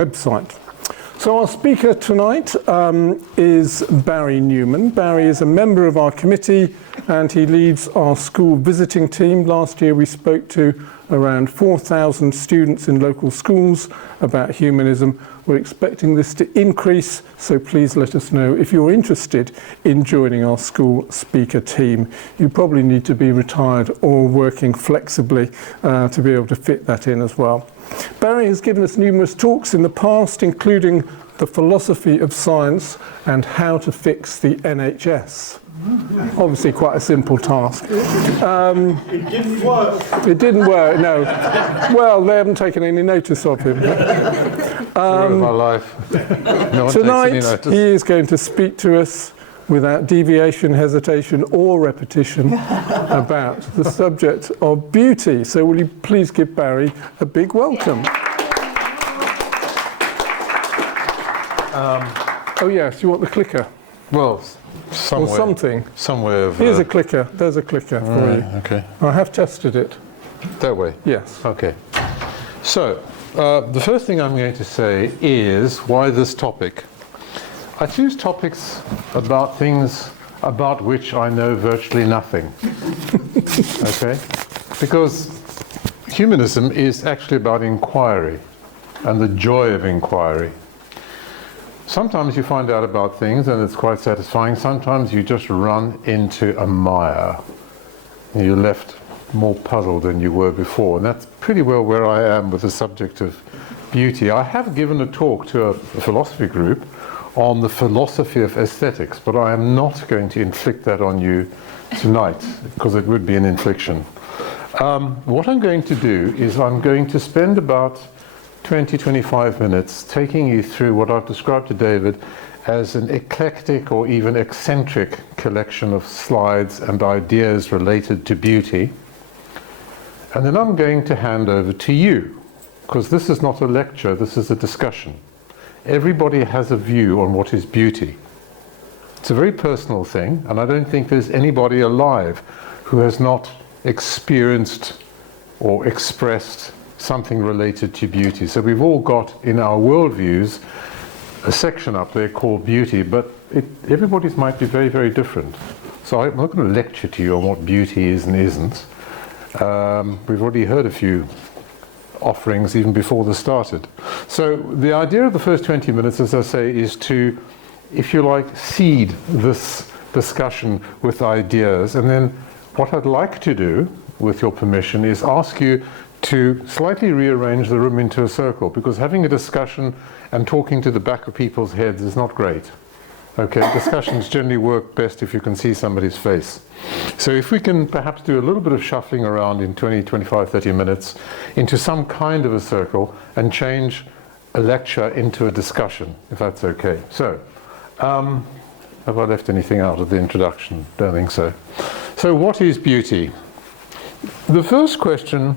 website. So our speaker tonight is Barry Newman. Barry is a member of our committee and he leads our school visiting team. Last year we spoke to around 4,000 students in local schools about humanism. We're expecting this to increase, so please let us know if you're interested in joining our school speaker team. You probably need to be retired or working flexibly to be able to fit that in as well. Barry has given us numerous talks in the past, including the philosophy of science and how to fix the NHS. Obviously quite a simple task. It didn't work. It didn't work, no. Well, they haven't taken any notice of him. Story of my life. No one Tonight, takes any notice. he is going to speak to us without deviation, hesitation or repetition about the subject of beauty. So will you please give Barry a big welcome. Oh yes, you want the clicker? Well, somewhere. Or something. Somewhere. Here's a clicker. There's a clicker for you. Okay. I have tested it. That way? Yes. Okay. So, the first thing I'm going to say is why this topic. I choose topics about things about which I know virtually nothing. Okay? Because humanism is actually about inquiry and the joy of inquiry. Sometimes you find out about things and it's quite satisfying. Sometimes you just run into a mire. You're left more puzzled than you were before. And that's pretty well where I am with the subject of beauty. I have given a talk to a philosophy group on the philosophy of aesthetics, but I am not going to inflict that on you tonight, because it would be an infliction. What I'm going to do is I'm going to spend about 20-25 minutes taking you through what I've described to David as an eclectic or even eccentric collection of slides and ideas related to beauty. And then I'm going to hand over to you, because this is not a lecture, this is a discussion. Everybody has a view on what is beauty. It's a very personal thing, and I don't think there's anybody alive who has not experienced or expressed something related to beauty. So we've all got in our worldviews a section up there called beauty, but everybody's might be very, very different. So I'm not going to lecture to you on what beauty is and isn't. We've already heard a few offerings even before this started. So the idea of the first 20 minutes, as I say, is to, if you like, seed this discussion with ideas. And then what I'd like to do, with your permission, is ask you to slightly rearrange the room into a circle, because having a discussion and talking to the back of people's heads is not great. Okay, discussions generally work best if you can see somebody's face. So if we can perhaps do a little bit of shuffling around in 20, 25, 30 minutes into some kind of a circle and change a lecture into a discussion, if that's okay. So, have I left anything out of the introduction? Don't think so. So what is beauty? The first question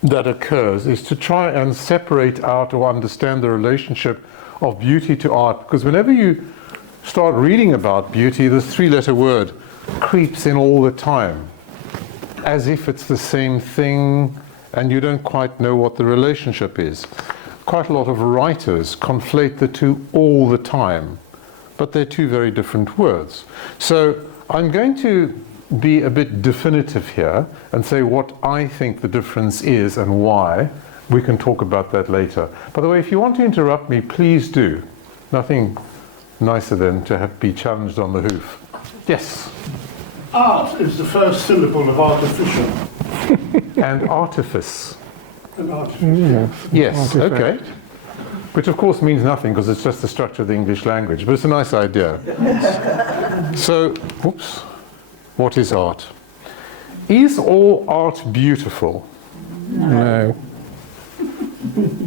that occurs is to try and separate out or understand the relationship of beauty to art, because whenever you start reading about beauty, this three-letter word creeps in all the time, as if it's the same thing and you don't quite know what the relationship is. Quite a lot of writers conflate the two all the time, but they're two very different words. So I'm going to be a bit definitive here and say what I think the difference is and why. We can talk about that later. By the way, if you want to interrupt me, please do. Nothing nicer than to be challenged on the hoof. Yes? Art is the first syllable of artificial. And artifice. And artificial. Yes, Artifact. okay. Which of course means nothing because it's just the structure of the English language, but it's a nice idea. So, whoops. What is art? Is all art beautiful? No.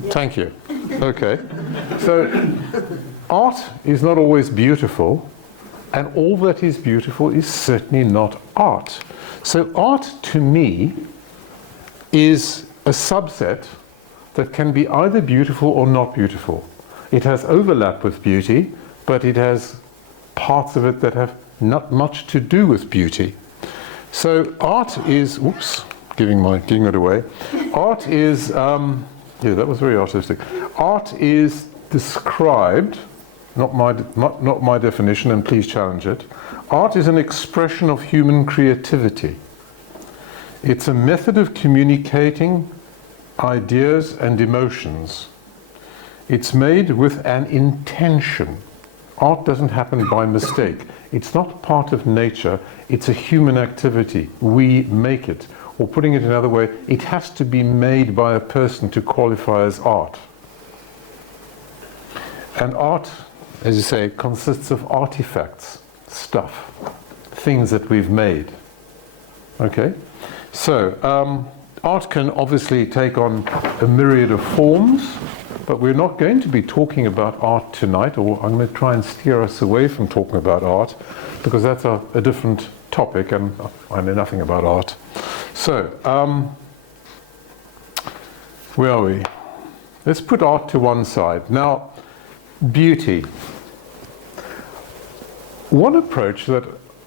Thank you. Okay. So, art is not always beautiful, and all that is beautiful is certainly not art. So, art to me is a subset that can be either beautiful or not beautiful. It has overlap with beauty, but it has parts of it that have not much to do with beauty. So art is, giving it away. Art is Yeah, that was very artistic. Art is described, not my definition, and please challenge it. Art is an expression of human creativity. It's a method of communicating ideas and emotions. It's made with an intention. Art doesn't happen by mistake. It's not part of nature. It's a human activity. We make it. Or putting it another way, it has to be made by a person to qualify as art. And art, as you say, consists of artifacts, stuff, things that we've made. Okay? So, art can obviously take on a myriad of forms, but we're not going to be talking about art tonight, or I'm going to try and steer us away from talking about art, because that's a different topic, and I know nothing about art. So, where are we? Let's put art to one side. Now, beauty. One approach that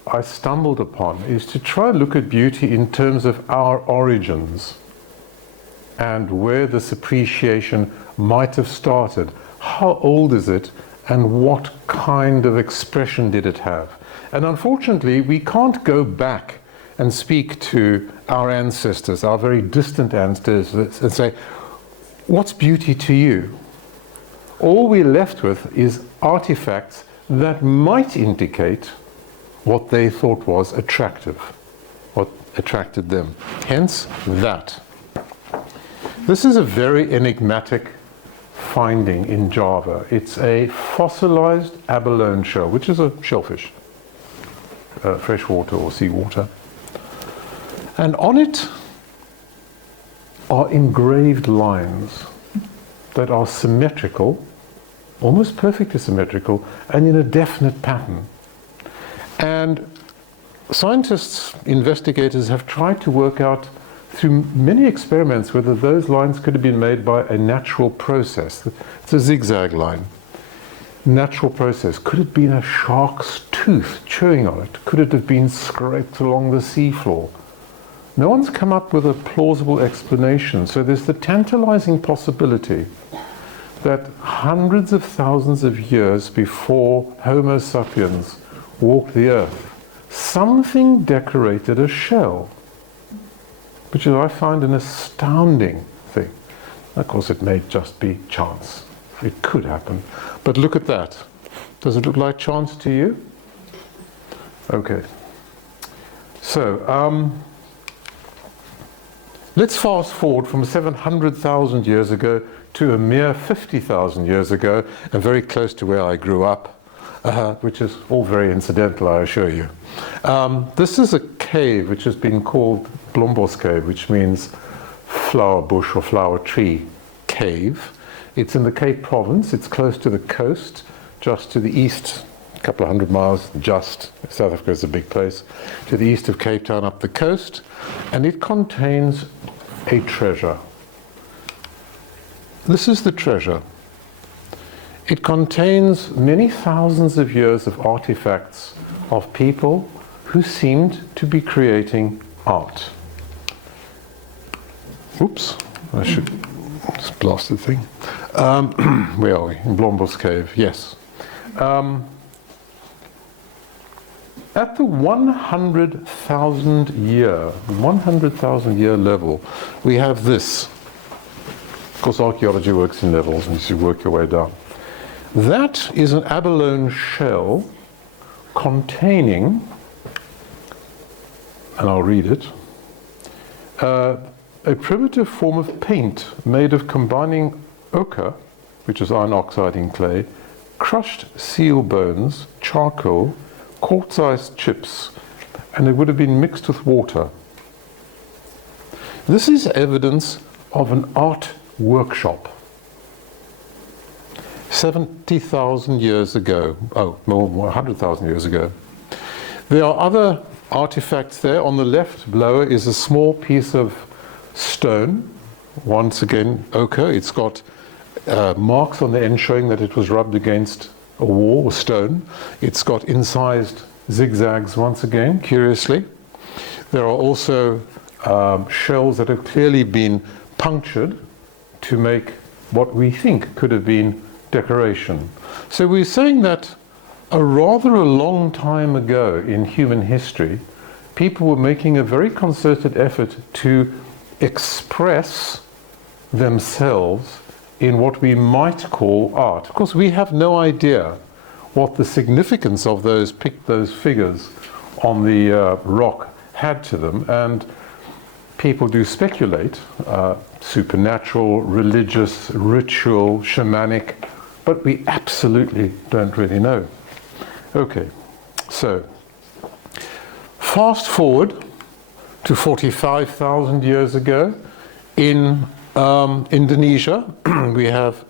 I stumbled upon is to try and look at beauty in terms of our origins and where this appreciation might have started. How old is it, and what kind of expression did it have? And unfortunately, we can't go back and speak to our ancestors, our very distant ancestors, and say, what's beauty to you? All we're left with is artifacts that might indicate what they thought was attractive, what attracted them. Hence, that. This is a very enigmatic finding in Java. It's a fossilized abalone shell, which is a shellfish, freshwater or seawater. And on it are engraved lines that are symmetrical, almost perfectly symmetrical, and in a definite pattern. And scientists, investigators have tried to work out through many experiments whether those lines could have been made by a natural process. It's a zigzag line. Natural process. Could it have been a shark's tooth chewing on it? Could it have been scraped along the seafloor? No one's come up with a plausible explanation. So there's the tantalizing possibility that hundreds of thousands of years before Homo sapiens walked the earth, something decorated a shell, which I find an astounding thing. Of course, it may just be chance. It could happen. But look at that. Does it look like chance to you? Okay. So, let's fast forward from 700,000 years ago to a mere 50,000 years ago, and very close to where I grew up, which is all very incidental, I assure you. This is a cave which has been called Blombos Cave, which means flower bush or flower tree cave. It's in the Cape Province. It's close to the coast, just to the east, a couple of 100 miles, just. South Africa is a big place. To the east of Cape Town, up the coast. And it contains a treasure. This is the treasure. It contains many thousands of years of artifacts of people who seemed to be creating art. Oops, I should just blast the thing. Where are we? In Blombos Cave, yes. At the 100,000 year level, we have this. Of course, archaeology works in levels, and you work your way down. That is an abalone shell containing, and I'll read it, a primitive form of paint made of combining ochre, which is iron oxide in clay, crushed seal bones, charcoal, quartzite chips, and it would have been mixed with water. This is evidence of an art workshop. 70,000 years ago, more 100,000 years ago. There are other artifacts there. On the left lower is a small piece of stone, once again ochre. It's got marks on the end showing that it was rubbed against a wall or stone. It's got incised zigzags once again, curiously. There are also shells that have clearly been punctured to make what we think could have been decoration. So we're saying that a long time ago in human history, people were making a very concerted effort to express themselves in what we might call art. Of course, we have no idea what the significance of those figures on the rock had to them, and people do speculate, supernatural, religious, ritual, shamanic, but we absolutely don't really know. Okay, so fast forward to 45,000 years ago in Indonesia. We have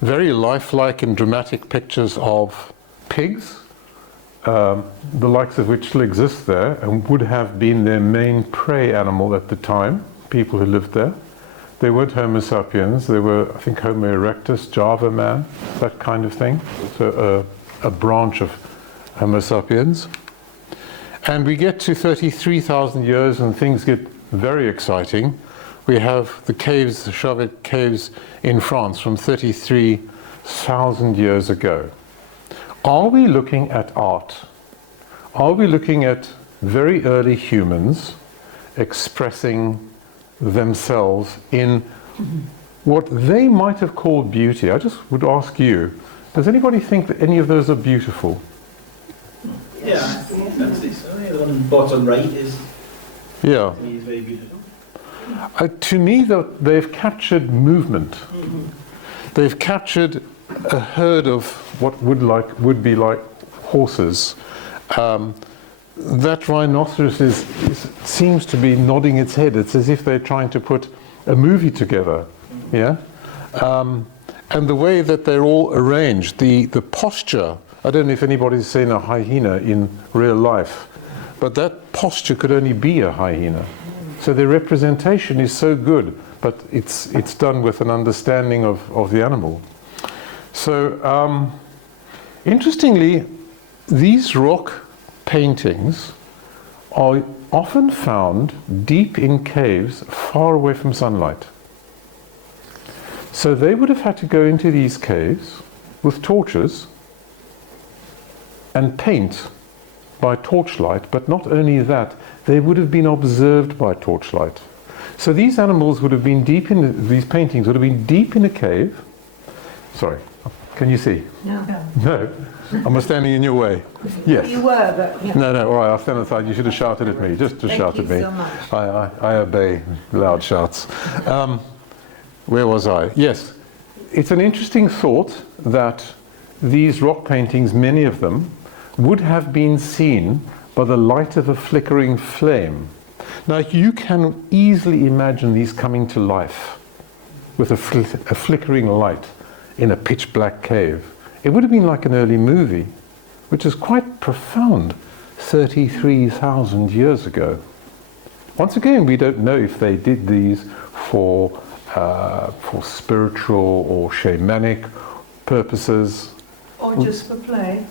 very lifelike and dramatic pictures of pigs, the likes of which still exist there and would have been their main prey animal at the time, people who lived there. They weren't Homo sapiens, they were, I think, Homo erectus, Java man, that kind of thing. So a branch of Homo sapiens. And we get to 33,000 years and things get very exciting. We have the caves, the Chauvet caves in France from 33,000 years ago. Are we looking at art? Are we looking at very early humans expressing themselves in what they might have called beauty? I just would ask you, does anybody think that any of those are beautiful? Yeah, absolutely so. Yeah, the one on the bottom right is, Yeah. to me, is very beautiful. To me, they've captured movement. They've captured a herd of what would be like horses. That rhinoceros seems to be nodding its head. It's as if they're trying to put a movie together. Yeah, and the way that they're all arranged, the posture. I don't know if anybody's seen a hyena in real life, but that posture could only be a hyena. So the representation is so good, but it's done with an understanding of the animal. So interestingly, these rock paintings are often found deep in caves far away from sunlight. So they would have had to go into these caves with torches and paint by torchlight, but not only that, they would have been observed by torchlight. So these animals would have been these paintings would have been deep in a cave. Sorry, can you see? No. No? Am I standing in your way? Yes. You were, but... Yeah. No, all right, I'll stand aside. You should have shouted at me, just shout at me. Thank you so much. I obey loud shouts. Where was I? Yes. It's an interesting thought that these rock paintings, many of them, would have been seen by the light of a flickering flame. Now, you can easily imagine these coming to life with a flickering light in a pitch black cave. It would have been like an early movie, which is quite profound 33,000 years ago. Once again, we don't know if they did these for spiritual or shamanic purposes. Or just for play.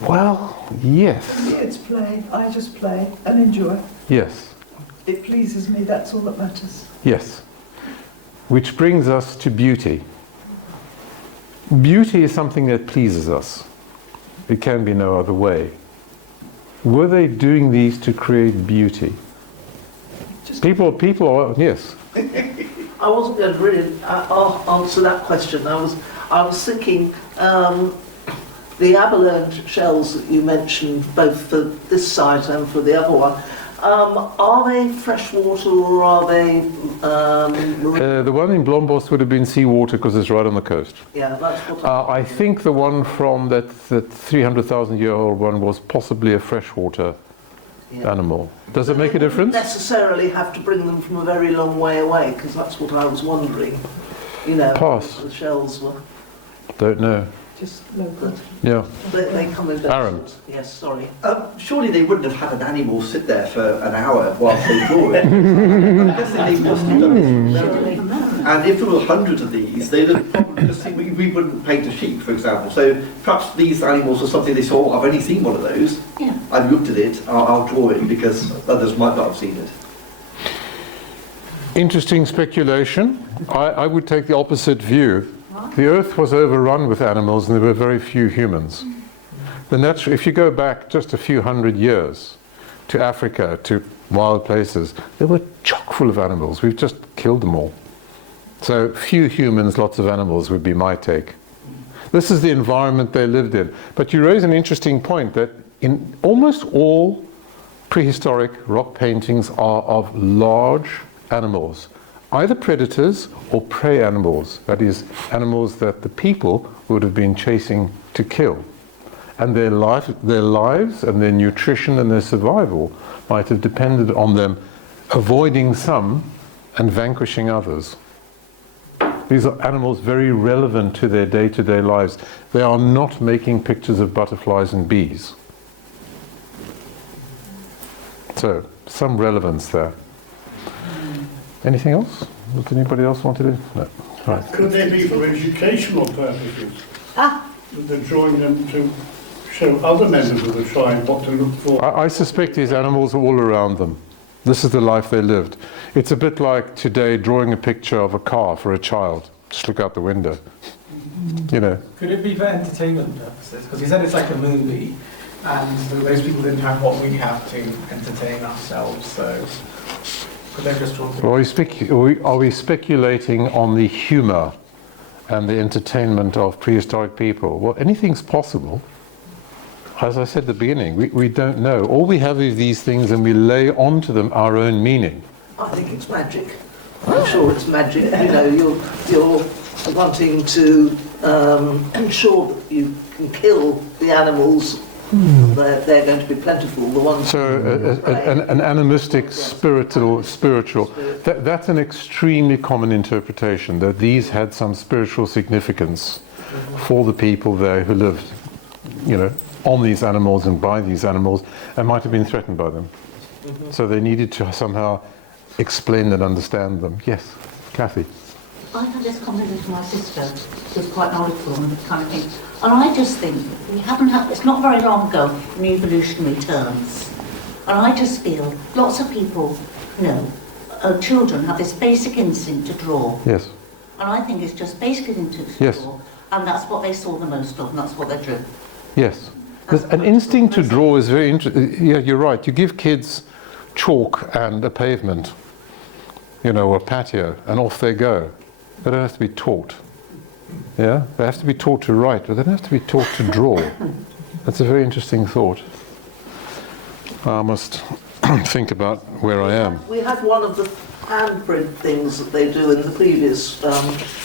Well, yes. For me it's play. I just play and enjoy. Yes. It pleases me, that's all that matters. Yes. Which brings us to beauty. Beauty is something that pleases us. It can be no other way. Were they doing these to create beauty? People are, yes. I wasn't going to really answer that question. I was thinking the abalone shells that you mentioned, both for this site and for the other one, are they freshwater or are they marine? The one in Blombos would have been seawater because it's right on the coast. Yeah, that's what I think the one from that 300,000-year-old one was possibly a freshwater animal. Does it make a difference? Necessarily have to bring them from a very long way away, because that's what I was wondering. You know, Pass. the shells were. Don't know. Just local. Yeah. They come in. Aaron. Yes, sorry. Surely they wouldn't have had an animal sit there for an hour whilst they draw it. I'm guessing they must have done this. And if there were hundreds of these, they'd have probably just seen, we wouldn't paint a sheep, for example. So perhaps these animals are something they saw. I've only seen one of those. Yeah. I've looked at it. I'll draw it because others might not have seen it. Interesting speculation. I would take the opposite view. The earth was overrun with animals and there were very few humans. If you go back just a few hundred years to Africa, to wild places, they were chock full of animals. We've just killed them all. So few humans, lots of animals would be my take. This is the environment they lived in. But you raise an interesting point that in almost all prehistoric rock paintings are of large animals, either predators or prey animals, that is, animals that the people would have been chasing to kill. And their lives and their nutrition and their survival might have depended on them avoiding some and vanquishing others. These are animals very relevant to their day-to-day lives. They are not making pictures of butterflies and bees. So, some relevance there. Anything else? Does anybody else want to do? No. Right. Could they be for educational purposes? That they're drawing them to show other members of the tribe what to look for? I suspect these animals are all around them. This is the life they lived. It's a bit like today drawing a picture of a car for a child. Just look out the window. You know. Could it be for entertainment purposes? Because you said it's like a movie, and so those people didn't have what we have to entertain ourselves, so could they just draw Are we speculating on the humour and the entertainment of prehistoric people? Well, anything's possible. As I said at the beginning, we don't know. All we have is these things and we lay onto them our own meaning. I think it's magic. I'm sure it's magic. You know, you're wanting to ensure that you can kill the animals. They're going to be plentiful. The ones. So an animistic, spiritual. That's an extremely common interpretation, that these had some spiritual significance for the people there who lived, you know, on these animals and by these animals, and might have been threatened by them. So they needed to somehow explain and understand them. Yes, Kathy. I had this conversation with my sister, who's quite knowledgeable on this kind of thing, and I just think we haven't had, it's not very long ago in evolutionary terms, and I just feel lots of people, you know, children have this basic instinct to draw. Yes. And I think it's just basic instinct to draw, and that's what they saw the most of, and that's what they drew. Yes. An instinct to draw is very interesting. Yeah, you're right. You give kids chalk and a pavement, you know, or a patio, and off they go. They don't have to be taught. Yeah? They have to be taught to write, but they don't have to be taught to draw. That's a very interesting thought. I must think about where I am. We had one of the handprint things that they do in the previous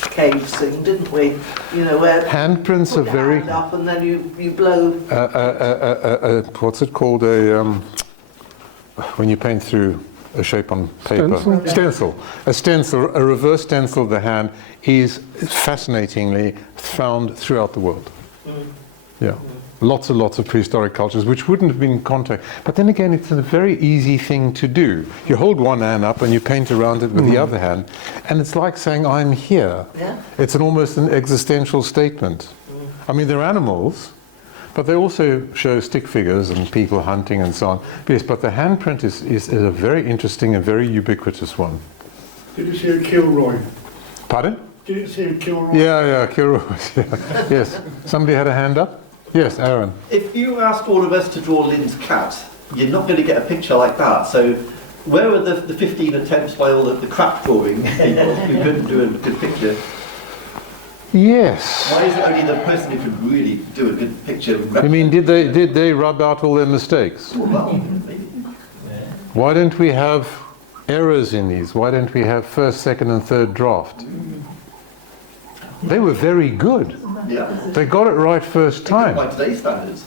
cave thing, didn't we? You know, where handprints you are put your very. hand up and then you blow. What's it called? When you paint through a shape on paper. Stencil. A stencil, a reverse stencil of the hand, is fascinatingly found throughout the world. Yeah. Lots and lots of prehistoric cultures which wouldn't have been in contact. But then again, it's a very easy thing to do. You hold one hand up and you paint around it with the other hand, and it's like saying, I'm here. Yeah. It's almost an existential statement. I mean, they're animals, but they also show stick figures and people hunting and so on. Yes, but the handprint is a very interesting and very ubiquitous one. Did you see a Kilroy? Pardon? Did you see a Kilroy? Yeah, Kilroy. Yeah. Yes. Somebody had a hand up? Yes, Aaron. If you asked all of us to draw Lynn's cat, you're not going to get a picture like that. So where were the 15 attempts by all the crap drawing people who couldn't do a good picture? Yes. Why is it only the person who could really do a good picture? You mean, did they rub out all their mistakes? Well, Why don't we have errors in these? Why don't we have first, second and third draft? They were very good. yeah. They got it right first time. By today's standards.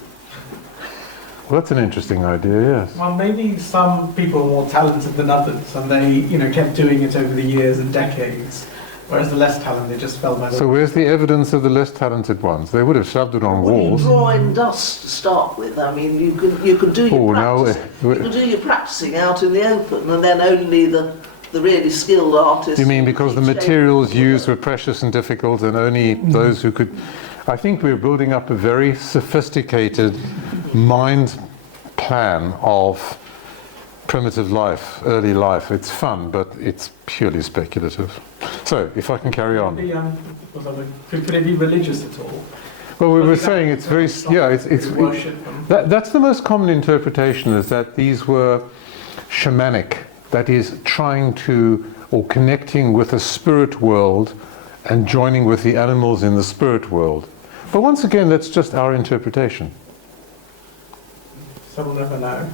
Well, that's an interesting idea, yes. Well, maybe some people are more talented than others, and they, you know, kept doing it over the years and decades, whereas the less talented just fell by the So where's the evidence of the less talented ones? They would have shoved it on Well, you walls. draw in dust to start with. I mean, you can do your practice. You can do your practicing out in the open, and then only the really skilled artists. You mean because the materials used were precious and difficult and only those who could... I think we're building up a very sophisticated mind plan of primitive life, early life. It's fun, but it's purely speculative. So, if I can carry on. Could it be religious at all? Well, we were saying it's very, yeah, it's worship. that's the most common interpretation, is that these were shamanic, that is, trying to, or connecting with the spirit world and joining with the animals in the spirit world. But once again, that's just our interpretation. So we'll never know.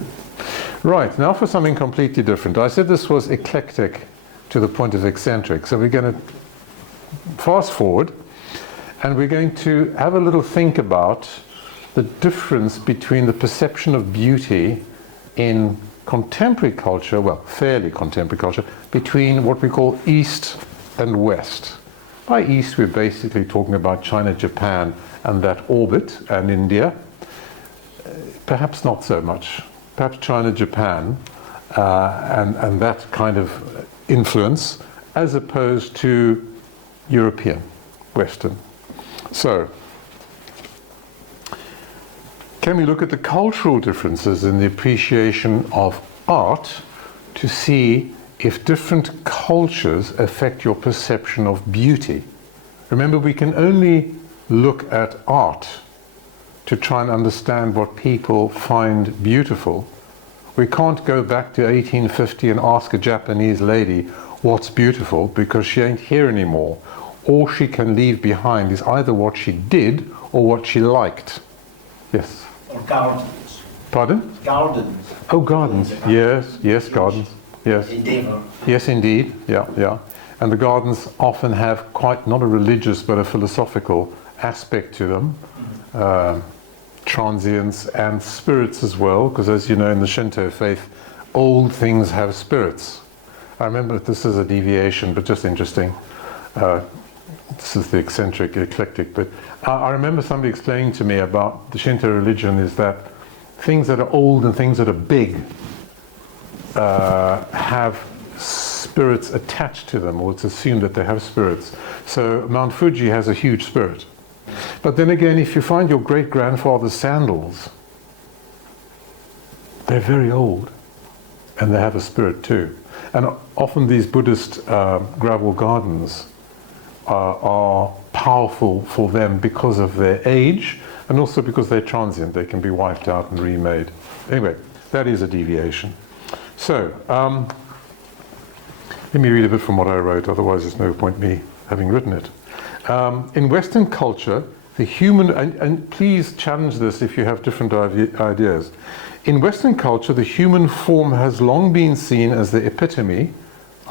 Right, now for something completely different. I said this was eclectic to the point of eccentric, so we're going to fast forward and we're going to have a little think about the difference between the perception of beauty in contemporary culture, well, fairly contemporary culture, between what we call East and West. By East, we're basically talking about China, Japan, and that orbit, and India. Perhaps not so much. Perhaps China, Japan, and that kind of influence, as opposed to European, Western. So, can we look at the cultural differences in the appreciation of art to see if different cultures affect your perception of beauty? Remember, we can only look at art to try and understand what people find beautiful. We can't go back to 1850 and ask a Japanese lady what's beautiful, because she ain't here anymore. All she can leave behind is either what she did or what she liked. Yes? Or gardens. Pardon? Gardens. Oh, gardens. Yes, yes, gardens. Yes. Endeavour. Yes, indeed. Yeah, yeah. And the gardens often have quite not a religious but a philosophical aspect to them. Transience and spirits as well, because as you know, in the Shinto faith, old things have spirits. I remember, this is a deviation, but just interesting. This is the eccentric, eclectic bit. I remember somebody explaining to me about the Shinto religion is that things that are old and things that are big have spirits attached to them, or it's assumed that they have spirits. So Mount Fuji has a huge spirit. But then again, if you find your great-grandfather's sandals, they're very old, and they have a spirit too. And often these Buddhist gravel gardens are powerful for them because of their age, and also because they're transient. They can be wiped out and remade. Anyway, that is a deviation. So, let me read a bit from what I wrote, otherwise there's no point me having written it. In Western culture, the human, and please challenge this if you have different ideas. In Western culture, the human form has long been seen as the epitome,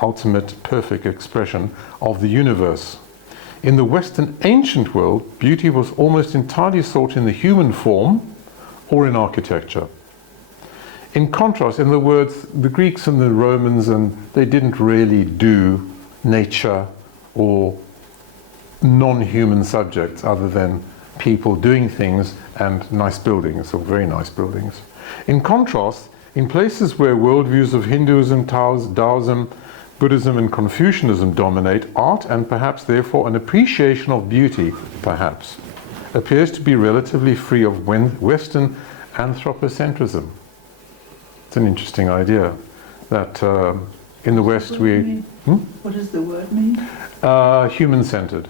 ultimate perfect expression, of the universe. In the Western ancient world, beauty was almost entirely sought in the human form or in architecture. In contrast, in the words, the Greeks and the Romans, and they didn't really do nature or non-human subjects other than people doing things and nice buildings, or very nice buildings. In contrast, in places where worldviews of Hinduism, Taoism, Buddhism and Confucianism dominate, art, and perhaps therefore an appreciation of beauty, perhaps, appears to be relatively free of Western anthropocentrism. It's an interesting idea that in the West we... What does the word mean? Human-centered,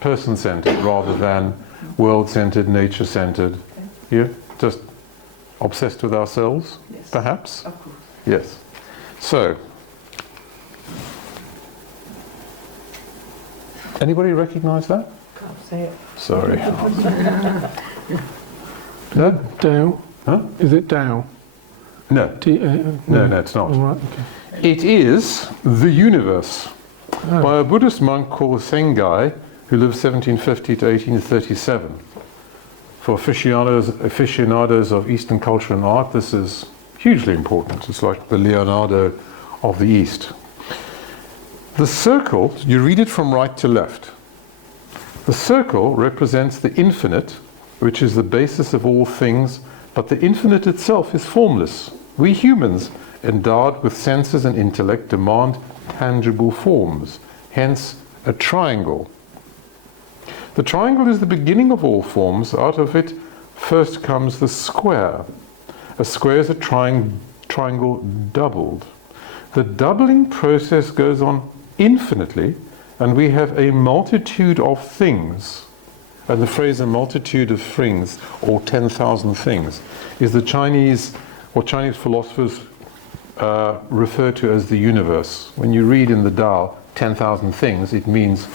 person-centered, rather than world-centered, nature-centered. Yeah, just obsessed with ourselves, Yes. perhaps? Of course. Yes. So, anybody recognize that? Can't say it. Sorry. No? Tao. Huh? Is it Tao? No. No, it's All not. right, okay. It is the universe, by a Buddhist monk called Sengai, who lived 1750 to 1837. For aficionados of Eastern culture and art, this is hugely important. It's like the Leonardo of the East. The circle, you read it from right to left. The circle represents the infinite, which is the basis of all things, but the infinite itself is formless. We humans, endowed with senses and intellect, demand tangible forms, hence a triangle. The triangle is the beginning of all forms. Out of it first comes the square. A square is a triangle doubled. The doubling process goes on infinitely, and we have a multitude of things. And the phrase a multitude of things, or 10,000 things, is what Chinese philosophers refer to as the universe. When you read in the Tao 10,000 things, it means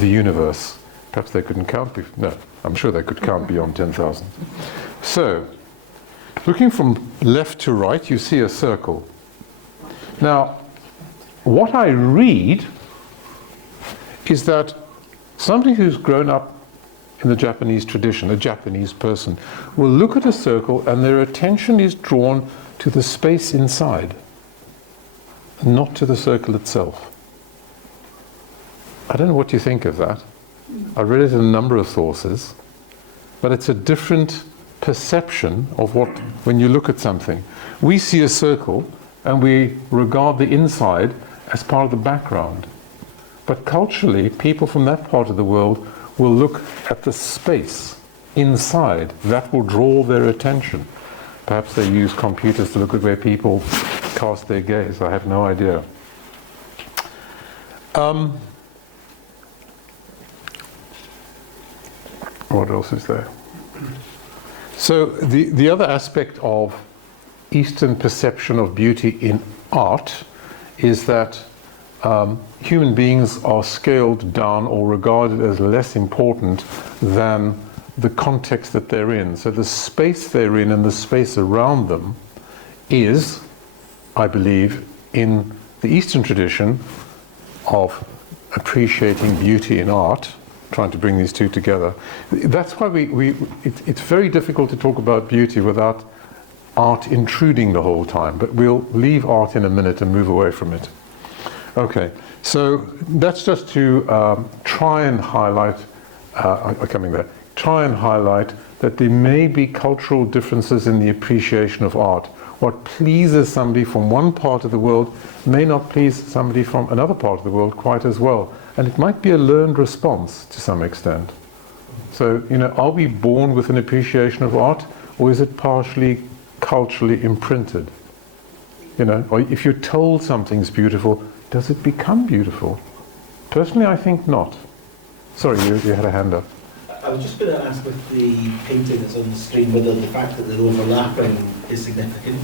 the universe. Perhaps they couldn't count. No, I'm sure they could count beyond 10,000. So, looking from left to right, you see a circle. Now, what I read is that somebody who's grown up in the Japanese tradition, a Japanese person, will look at a circle and their attention is drawn to the space inside, not to the circle itself. I don't know what you think of that. I read it in a number of sources, but it's a different perception of what, when you look at something. We see a circle and we regard the inside as part of the background. But culturally, people from that part of the world will look at the space inside. That will draw their attention. Perhaps they use computers to look at where people cast their gaze. I have no idea. What else is there? So the other aspect of Eastern perception of beauty in art is that human beings are scaled down or regarded as less important than the context that they're in. So the space they're in and the space around them is, I believe, in the Eastern tradition of appreciating beauty in art, trying to bring these two together. That's why it's very difficult to talk about beauty without art intruding the whole time, but we'll leave art in a minute and move away from it. Okay, so that's just to try and highlight, try and highlight that there may be cultural differences in the appreciation of art. What pleases somebody from one part of the world may not please somebody from another part of the world quite as well. And it might be a learned response to some extent. So, are we born with an appreciation of art, or is it partially culturally imprinted? Or if you're told something's beautiful, does it become beautiful? Personally, I think not. Sorry, you had a hand up. I was just going to ask with the painting that's on the screen whether the fact that they're overlapping is significant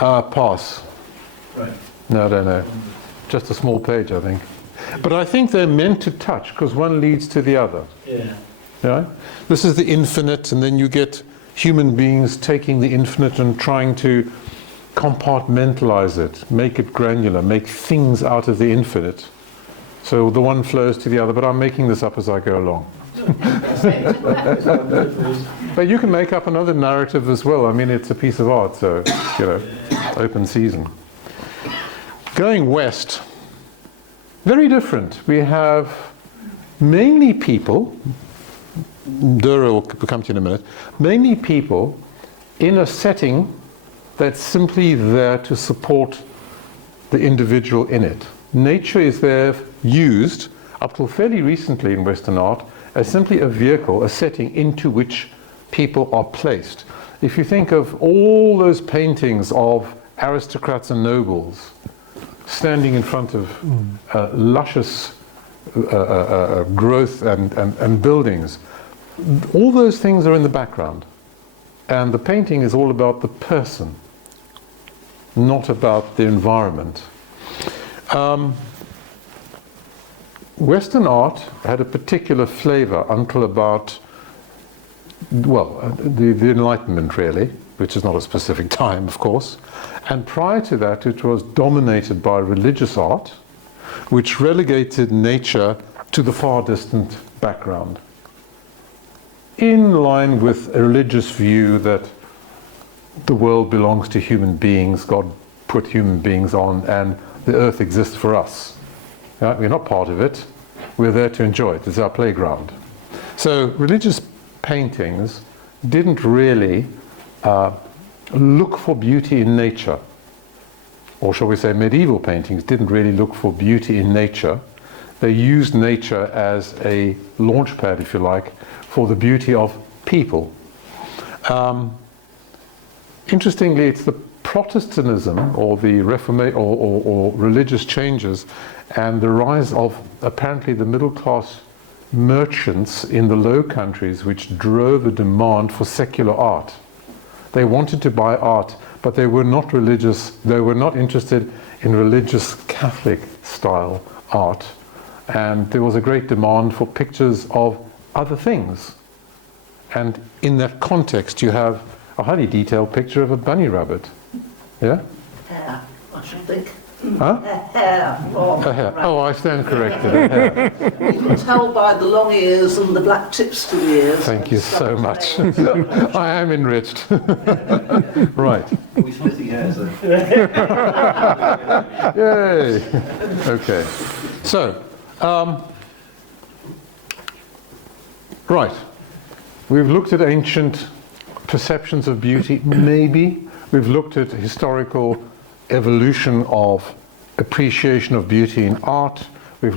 or... Pass. Right. No, I don't know. Just a small page, I think. But I think they're meant to touch, because one leads to the other. Yeah. Yeah? This is the infinite, and then you get human beings taking the infinite and trying to compartmentalize it, make it granular, make things out of the infinite. So the one flows to the other, but I'm making this up as I go along. But you can make up another narrative as well. I mean, it's a piece of art, so, open season. Going west, very different. We have mainly people, Dura will come to you in a minute, mainly people in a setting that's simply there to support the individual in it. Nature is there used, up till fairly recently in Western art, as simply a vehicle, a setting into which people are placed. If you think of all those paintings of aristocrats and nobles standing in front of luscious growth and buildings, all those things are in the background. And the painting is all about the person, not about the environment. Western art had a particular flavor until about, the Enlightenment really, which is not a specific time, of course. And prior to that, it was dominated by religious art, which relegated nature to the far distant background, in line with a religious view that the world belongs to human beings, God put human beings on, and the earth exists for us. We're not part of it, we're there to enjoy it, it's our playground. So religious paintings didn't really look for beauty in nature, or shall we say medieval paintings didn't really look for beauty in nature. They used nature as a launch pad, if you like, for the beauty of people. Interestingly, it's the Protestantism, or the or religious changes, and the rise of apparently the middle class merchants in the Low Countries, which drove a demand for secular art. They wanted to buy art, but they were not religious. They were not interested in religious Catholic style art, and there was a great demand for pictures of other things. And in that context, you have a highly detailed picture of a bunny rabbit. Yeah? Hair, I should think. Huh? Hair. A hare. Oh, I stand corrected. A hare. You can tell by the long ears and the black tips to the ears. Thank you so much. I am enriched. Right. We splitting hairs then. Yay. Okay. So, right. We've looked at ancient perceptions of beauty, maybe. We've looked at historical evolution of appreciation of beauty in art. We've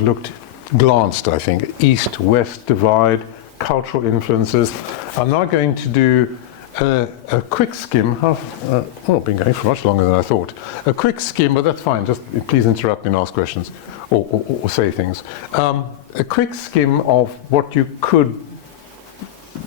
glanced, I think, east-west divide, cultural influences. I'm now going to do a quick skim. I've been going for much longer than I thought. A quick skim, but that's fine. Just please interrupt me and ask questions or say things. A quick skim of what you could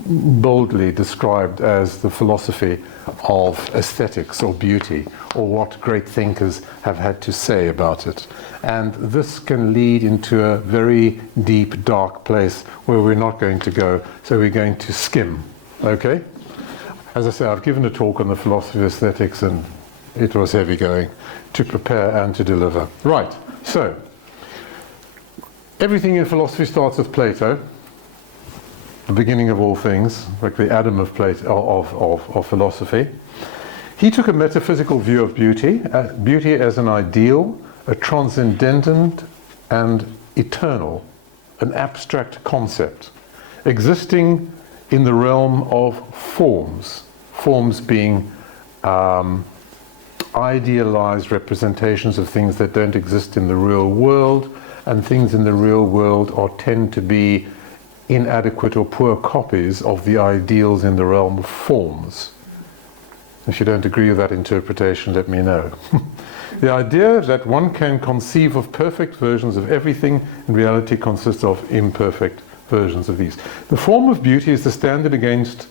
boldly described as the philosophy of aesthetics or beauty, or what great thinkers have had to say about it. And this can lead into a very deep, dark place where we're not going to go, so we're going to skim, okay? As I say, I've given a talk on the philosophy of aesthetics, and it was heavy going to prepare and to deliver. Right, so, everything in philosophy starts with Plato, the beginning of all things, like the Adam of philosophy. He took a metaphysical view of beauty, beauty as an ideal, a transcendent and eternal, an abstract concept, existing in the realm of forms, forms being idealized representations of things that don't exist in the real world, and things in the real world tend to be inadequate or poor copies of the ideals in the realm of forms. If you don't agree with that interpretation, let me know. The idea that one can conceive of perfect versions of everything in reality consists of imperfect versions of these. The form of beauty is the standard against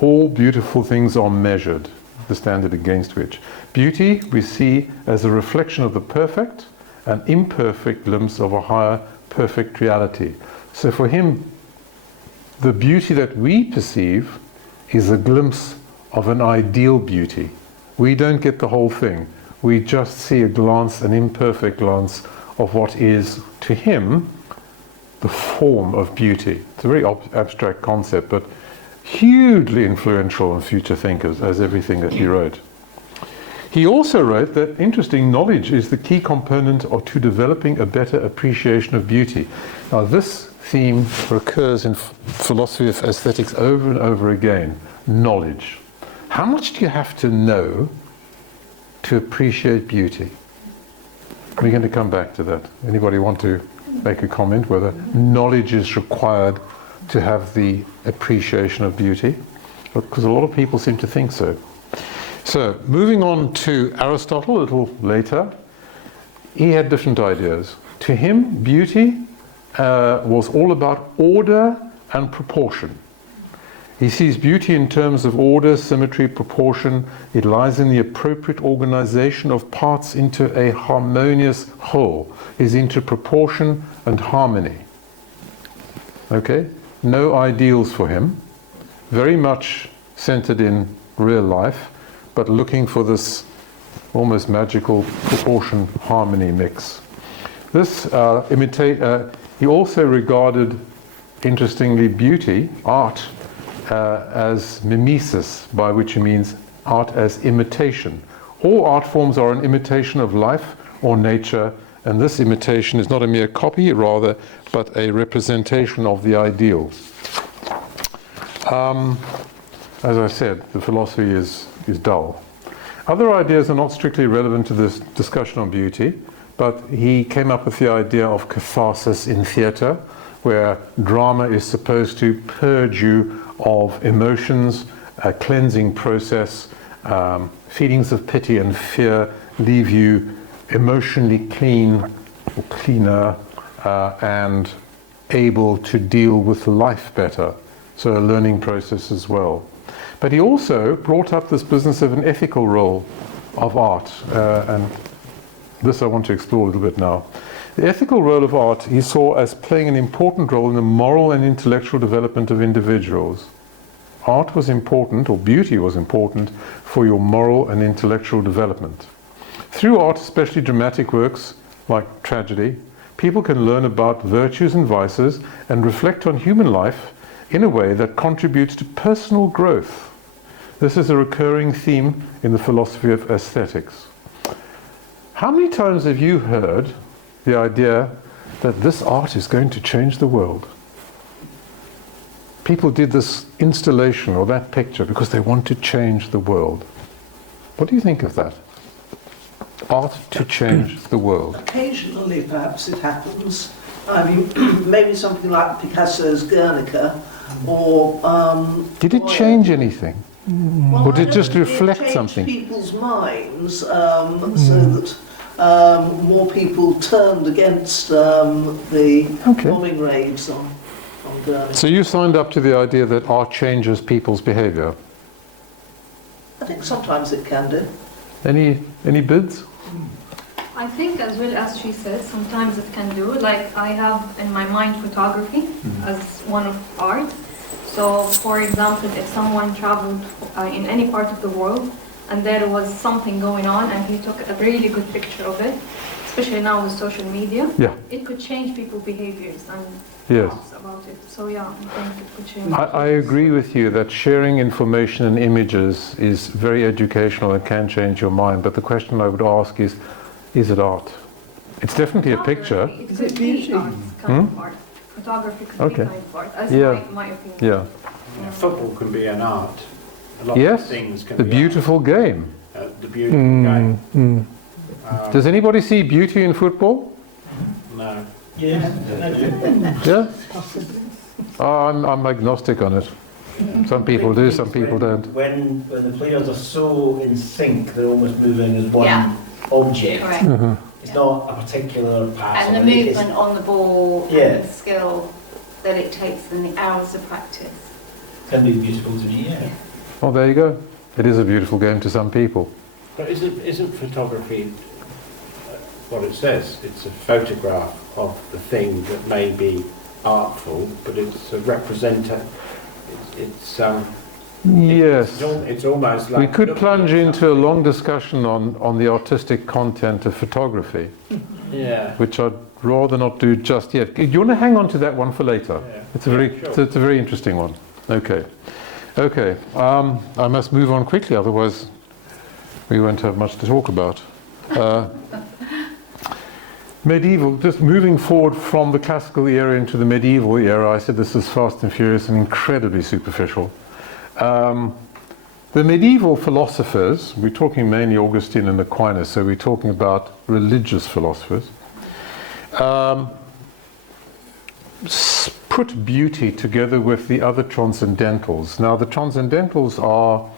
all beautiful things are measured, the standard against which. Beauty we see as a reflection of the perfect, an imperfect glimpse of a higher perfect reality. So for him, the beauty that we perceive is a glimpse of an ideal beauty. We don't get the whole thing. We just see a glance, an imperfect glance of what is, to him, the form of beauty. It's a very abstract concept, but hugely influential on future thinkers, as everything that he wrote. He also wrote that, interesting, knowledge is the key component to developing a better appreciation of beauty. Now this theme recurs in philosophy of aesthetics over and over again. Knowledge. How much do you have to know to appreciate beauty? We're going to come back to that. Anybody want to make a comment whether knowledge is required to have the appreciation of beauty? Because a lot of people seem to think so. So, moving on to Aristotle a little later, he had different ideas. To him, beauty was all about order and proportion. He sees beauty in terms of order, symmetry, proportion. It lies in the appropriate organization of parts into a harmonious whole. He's into proportion and harmony. Okay? No ideals for him. Very much centered in real life, but looking for this almost magical proportion harmony mix. This he also regarded, interestingly, beauty, art, as mimesis, by which he means art as imitation. All art forms are an imitation of life or nature, and this imitation is not a mere copy, rather, but a representation of the ideal. As I said, the philosophy is dull. Other ideas are not strictly relevant to this discussion on beauty, but he came up with the idea of catharsis in theatre, where drama is supposed to purge you of emotions, a cleansing process, Feelings of pity and fear leave you emotionally clean or cleaner and able to deal with life better. So a learning process as well. But he also brought up this business of an ethical role of art, and this I want to explore a little bit now. The ethical role of art he saw as playing an important role in the moral and intellectual development of individuals. Art was important, or beauty was important, for your moral and intellectual development. Through art, especially dramatic works like tragedy, people can learn about virtues and vices and reflect on human life in a way that contributes to personal growth. This is a recurring theme in the philosophy of aesthetics. How many times have you heard the idea that this art is going to change the world? People did this installation or that picture because they want to change the world. What do you think of that? Art to change the world. Occasionally, perhaps it happens. I mean, maybe something like Picasso's Guernica, or... Did it change anything? Well, Or did it just reflect it changed something? people's minds, so that more people turned against the bombing raids on Guernica. So you signed up to the idea that art changes people's behavior. I think sometimes it can do. Any bids? I think, as well as she says, sometimes it can do. Like, I have in my mind photography as one of art. So, for example, if someone traveled in any part of the world and there was something going on and he took a really good picture of it, especially now with social media, it could change people's behaviors and thoughts about it. So yeah, I think it could change. I agree with you that sharing information and images is very educational and can change your mind. But the question I would ask is it art? It's definitely a picture. It could be art, kind of art. Photography could be kind of art, as my opinion. Yeah. Football can be an art. A lot of things can the be beautiful art. Game. The beautiful game. Does anybody see beauty in football? No. Yeah? Oh, I'm agnostic on it. Some people do, some people don't. When the players are so in sync, they're almost moving as one object. Correct. It's not a particular pass. And the movement on the ball Yeah. and the skill that it takes and the hours of practice. Can be beautiful to me, yeah. Well, there you go. It is a beautiful game to some people. But isn't photography what it says? It's a photograph of the thing that may be artful, but it's a representative. Yes. It's almost like... We could plunge into a long discussion on the artistic content of photography, which I'd rather not do just yet. Do you want to hang on to that one for later? Yeah. It's a very interesting one. Okay. I must move on quickly, otherwise we won't have much to talk about. Medieval, just moving forward from the classical era into the medieval era, I said this is fast and furious and incredibly superficial. The medieval philosophers, we're talking mainly Augustine and Aquinas, so we're talking about religious philosophers, put beauty together with the other transcendentals. Now, the transcendentals are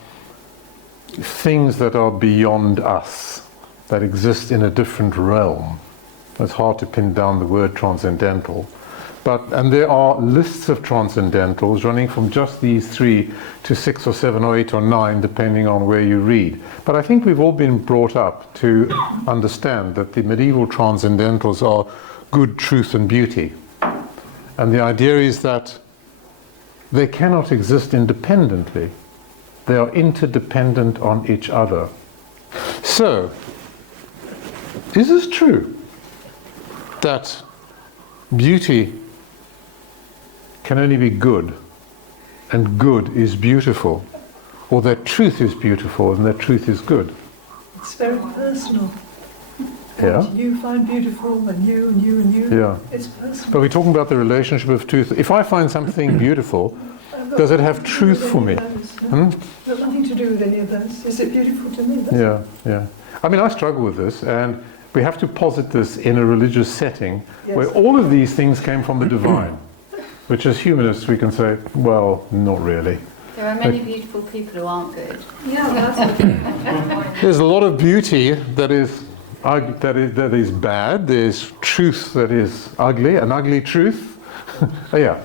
things that are beyond us, that exist in a different realm. It's hard to pin down the word transcendental. And there are lists of transcendentals running from just these 3 to 6 or 7 or 8 or 9, depending on where you read. But I think we've all been brought up to understand that the medieval transcendentals are good, truth, and beauty. And the idea is that they cannot exist independently. They are interdependent on each other. So, is this true that beauty can only be good, and good is beautiful, or that truth is beautiful and that truth is good? It's very personal. Yeah. What you find beautiful, and you, and you, and you. Yeah. It's personal. But we're talking about the relationship of truth. If I find something beautiful, does it have truth for me? It's got nothing to do with any of those. Is it beautiful to me? That's Yeah. I mean, I struggle with this, and we have to posit this in a religious setting where all of these things came from the divine, which as humanists we can say, well, not really. There are many beautiful people who aren't good. Yeah, that's what There's a lot of beauty that is bad. There's truth that is ugly, an ugly truth. Yeah.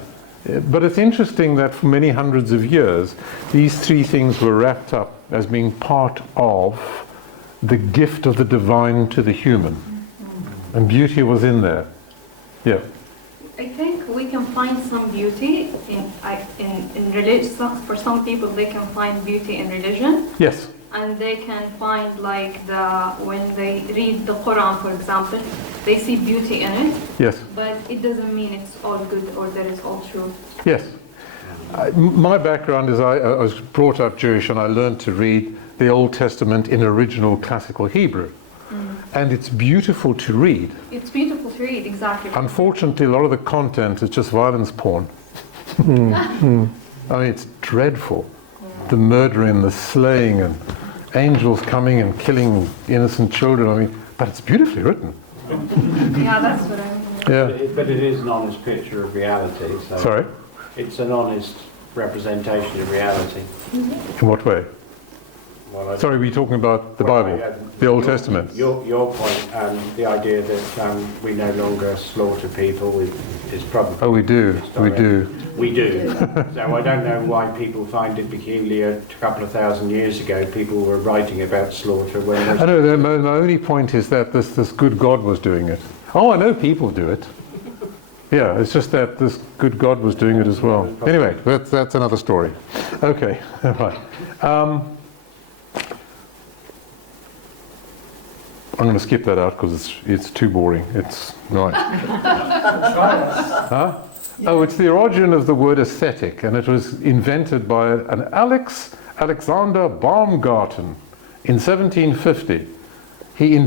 But it's interesting that for many hundreds of years, these three things were wrapped up as being part of the gift of the divine to the human. And beauty was in there. Yeah. I think we can find some beauty in religion. For some people, they can find beauty in religion. Yes. And they can find, like, when they read the Quran, for example, they see beauty in it. Yes. But it doesn't mean it's all good or that it's all true. Yes. My background is I was brought up Jewish, and I learned to read the Old Testament in original classical Hebrew. And it's beautiful to read. It's beautiful to read, exactly. Unfortunately, a lot of the content is just violence porn. I mean, it's dreadful. The murdering, the slaying, and angels coming and killing innocent children. I mean, but it's beautifully written. Yeah, that's what I mean. Yeah. But it is an honest picture of reality. So Sorry? it's an honest representation of reality. In what way? Well, Sorry, were you talking about the well, Bible, the Old Testament? Your point, the idea that we no longer slaughter people is probably... Oh, we do. We do. We do. So I don't know why people find it peculiar. A couple of thousand years ago, people were writing about slaughter when... I know, my only point is that this good God was doing it. Oh, I know people do it. Yeah, it's just that this good God was doing it as well. Anyway, that's another story. Okay, right. I'm going to skip that out because it's too boring. It's right. Huh? Oh, it's the origin of the word aesthetic, and it was invented by an Alexander Baumgarten in 1750. He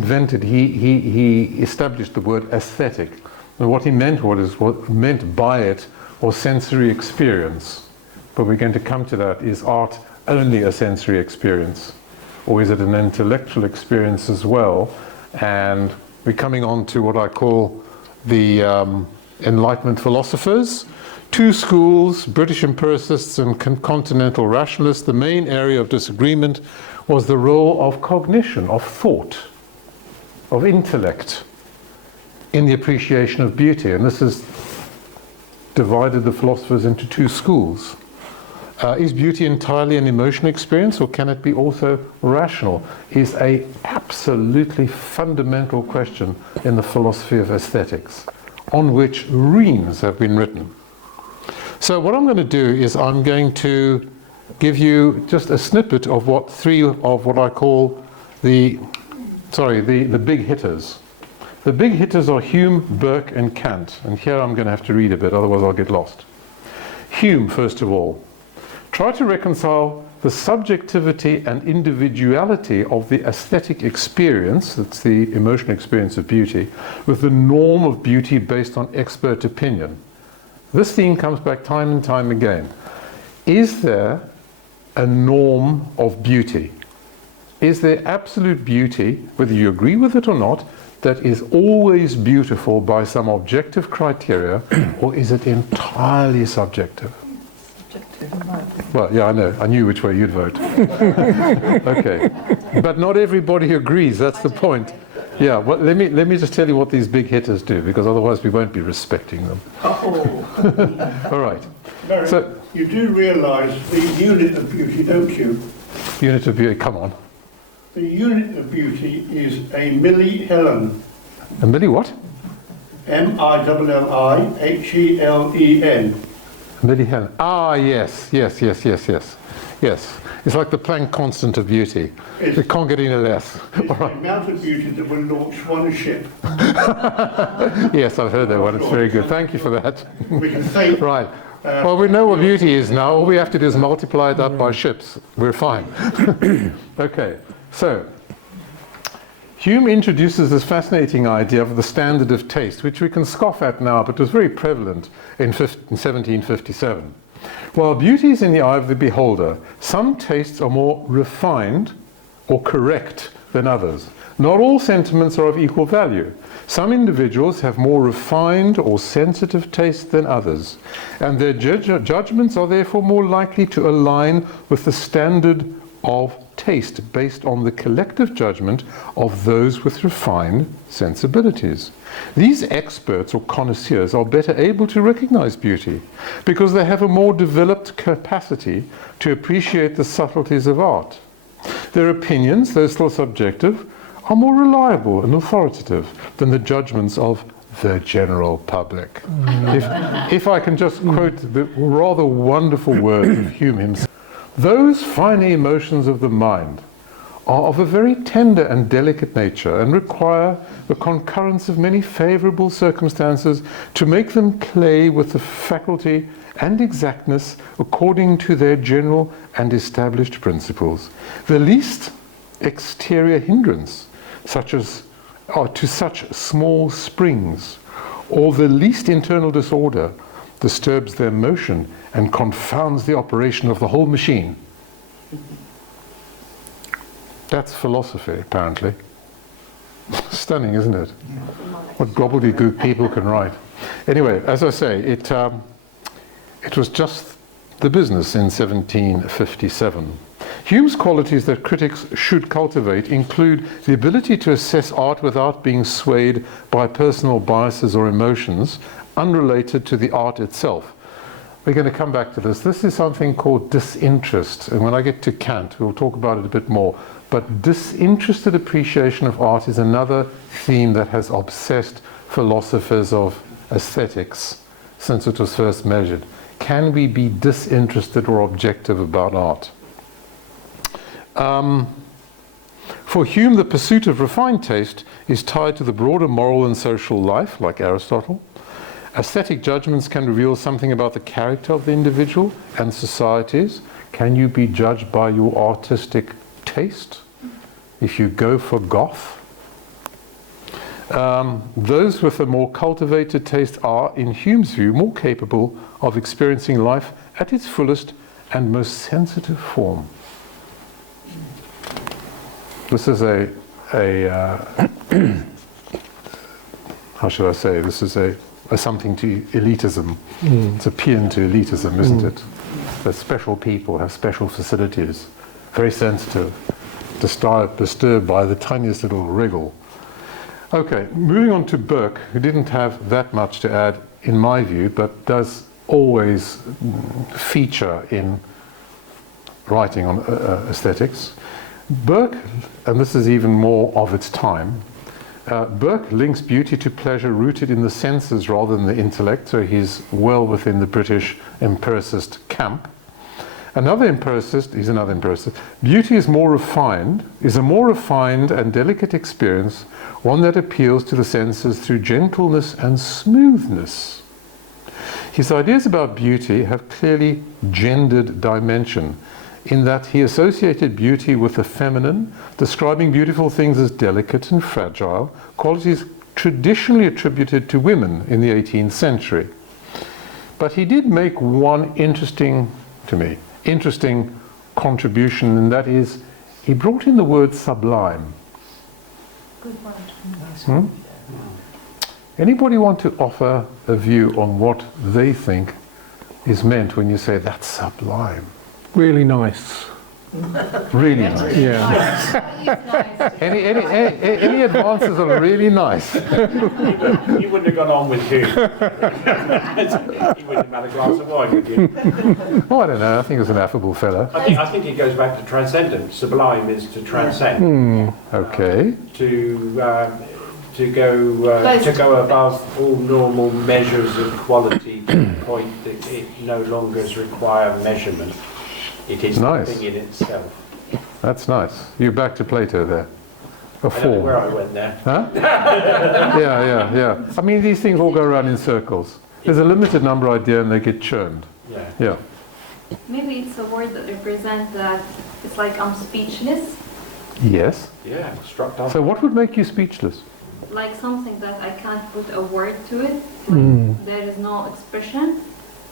established the word aesthetic. And what he meant what meant by it was sensory experience. But we're going to come to that. Is art only a sensory experience? Or is it an intellectual experience as well? And we're coming on to what I call the Enlightenment philosophers. Two schools, British empiricists and continental rationalists. The main area of disagreement was the role of cognition, of thought, of intellect in the appreciation of beauty. And this has divided the philosophers into two schools. Is beauty entirely an emotional experience, or can it be also rational? Is a absolutely fundamental question in the philosophy of aesthetics, on which reams have been written. So what I'm going to do is I'm going to give you just a snippet of what I call the big hitters. The big hitters are Hume, Burke, and Kant. And here I'm going to have to read a bit, otherwise I'll get lost. Hume, first of all. Try to reconcile the subjectivity and individuality of the aesthetic experience, that's the emotional experience of beauty, with the norm of beauty based on expert opinion. This theme comes back time and time again. Is there a norm of beauty? Is there absolute beauty, whether you agree with it or not, that is always beautiful by some objective criteria, or is it entirely subjective? Well, yeah, I know. I knew which way you'd vote. Okay. But not everybody agrees. That's the point. Yeah, well, let me just tell you what these big hitters do, because otherwise we won't be respecting them. All right. Barry, so you do realise the unit of beauty, don't you? Unit of beauty, come on. The unit of beauty is a millihelen. A milli what? M-I-L-L-I-H-E-L-E-N. Millihelen. Ah, yes. Yes. It's like the Planck constant of beauty. It can't get any less. It's the amount of beauty that will launch one ship. Yes, I've heard that one. It's very good. Thank you for that. We can say... Right. Well, we know what beauty is now. All we have to do is multiply it up by ships. We're fine. Okay. So, Hume introduces this fascinating idea of the standard of taste, which we can scoff at now, but was very prevalent in 1757. While beauty is in the eye of the beholder, some tastes are more refined or correct than others. Not all sentiments are of equal value. Some individuals have more refined or sensitive taste than others, and their judgments are therefore more likely to align with the standard of taste based on the collective judgment of those with refined sensibilities. These experts or connoisseurs are better able to recognize beauty because they have a more developed capacity to appreciate the subtleties of art. Their opinions, though still subjective, are more reliable and authoritative than the judgments of the general public. If I can just quote the rather wonderful words of Hume himself. Those finer emotions of the mind are of a very tender and delicate nature and require the concurrence of many favourable circumstances to make them play with the faculty and exactness according to their general and established principles. The least exterior hindrance, such as to such small springs, or the least internal disorder, disturbs their motion and confounds the operation of the whole machine. That's philosophy, apparently. Stunning, isn't it? What gobbledygook people can write. Anyway, as I say, it was just the business in 1757. Hume's qualities that critics should cultivate include the ability to assess art without being swayed by personal biases or emotions unrelated to the art itself. We're going to come back to this. This is something called disinterest, and when I get to Kant, we'll talk about it a bit more. But disinterested appreciation of art is another theme that has obsessed philosophers of aesthetics since it was first measured. Can we be disinterested or objective about art? For Hume, the pursuit of refined taste is tied to the broader moral and social life, like Aristotle. Aesthetic judgments can reveal something about the character of the individual and societies. Can you be judged by your artistic taste if you go for goth? Those with a more cultivated taste are, in Hume's view, more capable of experiencing life at its fullest and most sensitive form. This is how should I say, this is a something to elitism. It's a paean to elitism, isn't it? That special people have special facilities, very sensitive, disturbed by the tiniest little wriggle. Okay, moving on to Burke, who didn't have that much to add, in my view, but does always feature in writing on aesthetics. Burke, and this is even more of its time, Burke links beauty to pleasure rooted in the senses rather than the intellect, so he's well within the British empiricist camp. Another empiricist, beauty is a more refined and delicate experience, one that appeals to the senses through gentleness and smoothness. His ideas about beauty have clearly gendered dimension, in that he associated beauty with the feminine, describing beautiful things as delicate and fragile, qualities traditionally attributed to women in the 18th century. But he did make one interesting contribution, and that is, he brought in the word sublime. Good word. Anybody want to offer a view on what they think is meant when you say that's sublime? Really nice. Really nice. Yeah. Any advances on really nice? You wouldn't have gone on with Hugh. You wouldn't have had a glass of wine, would you? Oh, I don't know. I think he was an affable fellow. I think it goes back to transcendence. Sublime is to transcend. Okay. To go above all normal measures of quality to the point that it no longer requires measurement. It is nice. Something in itself. That's nice. You're back to Plato there. A I don't know form. where I went there. Huh? Yeah. I mean, these things all go around in circles. There's a limited number idea and they get churned. Yeah. Maybe it's a word that represents that it's like I'm speechless. Yes. Yeah, struck down. So what would make you speechless? Like something that I can't put a word to it. Like there is no expression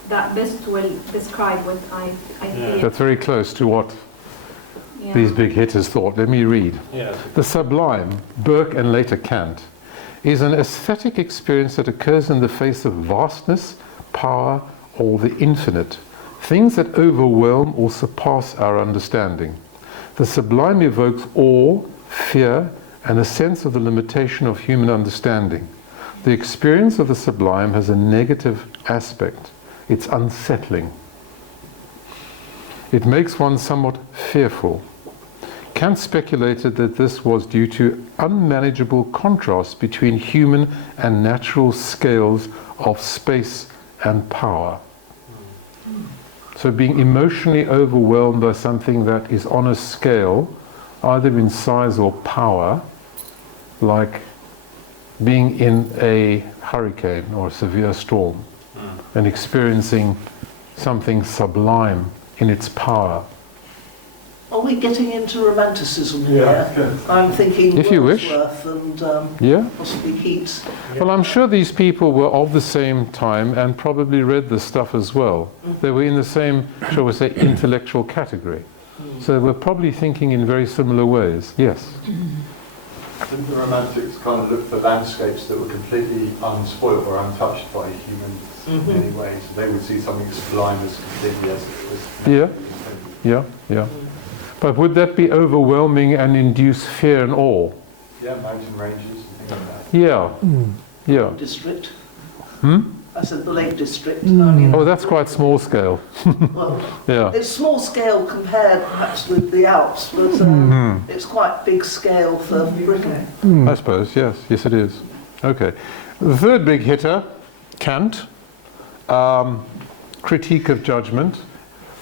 that best will describe what I feel. That's very close to what these big hitters thought. Let me read. Yeah. The sublime, Burke and later Kant, is an aesthetic experience that occurs in the face of vastness, power, or the infinite, things that overwhelm or surpass our understanding. The sublime evokes awe, fear, and a sense of the limitation of human understanding. The experience of the sublime has a negative aspect. It's unsettling. It makes one somewhat fearful. Kant speculated that this was due to unmanageable contrast between human and natural scales of space and power. So being emotionally overwhelmed by something that is on a scale, either in size or power, like being in a hurricane or a severe storm, and experiencing something sublime in its power. Are we getting into romanticism here? Yeah. I'm thinking If you wish. Wordsworth and Yeah? possibly Keats. Well, I'm sure these people were of the same time and probably read this stuff as well. They were in the same, shall we say, intellectual category. So they were probably thinking in very similar ways. Yes? Didn't the Romantics kind of look for landscapes that were completely unspoilt or untouched by humans in many ways? They would see something sublime as completely as it was. Yeah. Yeah, yeah. But would that be overwhelming and induce fear and awe? Yeah, mountain ranges and things like that. Yeah. Yeah. District. Hmm? I said the Lake District. Oh, that's quite small scale. Well, Yeah. it's small scale compared perhaps with the Alps, but it's quite big scale for Britain. I suppose, yes. Yes, it is. Okay. The third big hitter, Kant. Critique of judgment.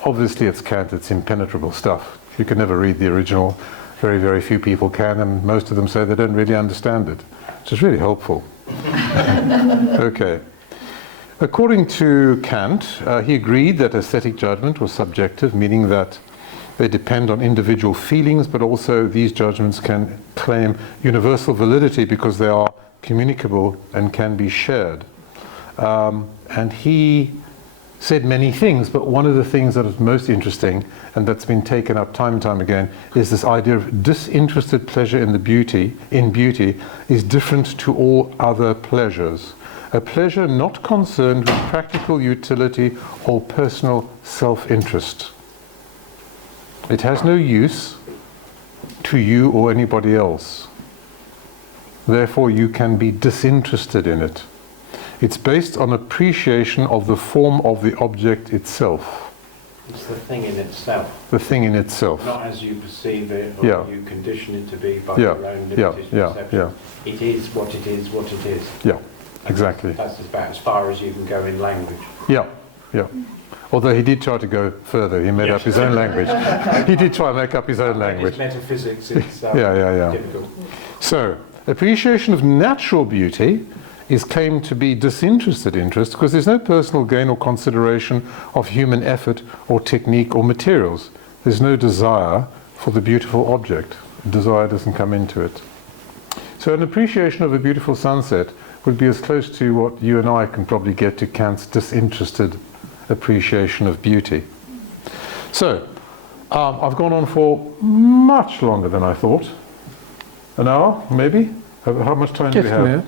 Obviously, it's Kant. It's impenetrable stuff. You can never read the original. Very, very few people can, and most of them say they don't really understand it, which is really helpful. Okay. According to Kant, he agreed that aesthetic judgment was subjective, meaning that they depend on individual feelings, but also these judgments can claim universal validity because they are communicable and can be shared. And he said many things, but one of the things that is most interesting, and that's been taken up time and time again, is this idea of disinterested pleasure in beauty is different to all other pleasures. A pleasure not concerned with practical utility or personal self-interest. It has no use to you or anybody else. Therefore, you can be disinterested in it. It's based on appreciation of the form of the object itself. It's the thing in itself. The thing in itself. Not as you perceive it or Yeah. you condition it to be by Yeah. your own Yeah. limited Yeah. perception. Yeah. It is what it is, what it is. Yeah, exactly. That's about as far as you can go in language. Yeah, yeah. Although he did try to go further. He made up his own language. He did try to make up his own language. It's metaphysics, it's Yeah. difficult. So, appreciation of natural beauty is claimed to be disinterested interest because there's no personal gain or consideration of human effort or technique or materials. There's no desire for the beautiful object. Desire doesn't come into it. So an appreciation of a beautiful sunset would be as close to what you and I can probably get to Kant's disinterested appreciation of beauty. So, I've gone on for much longer than I thought. An hour, maybe? How much time do we have? Yeah.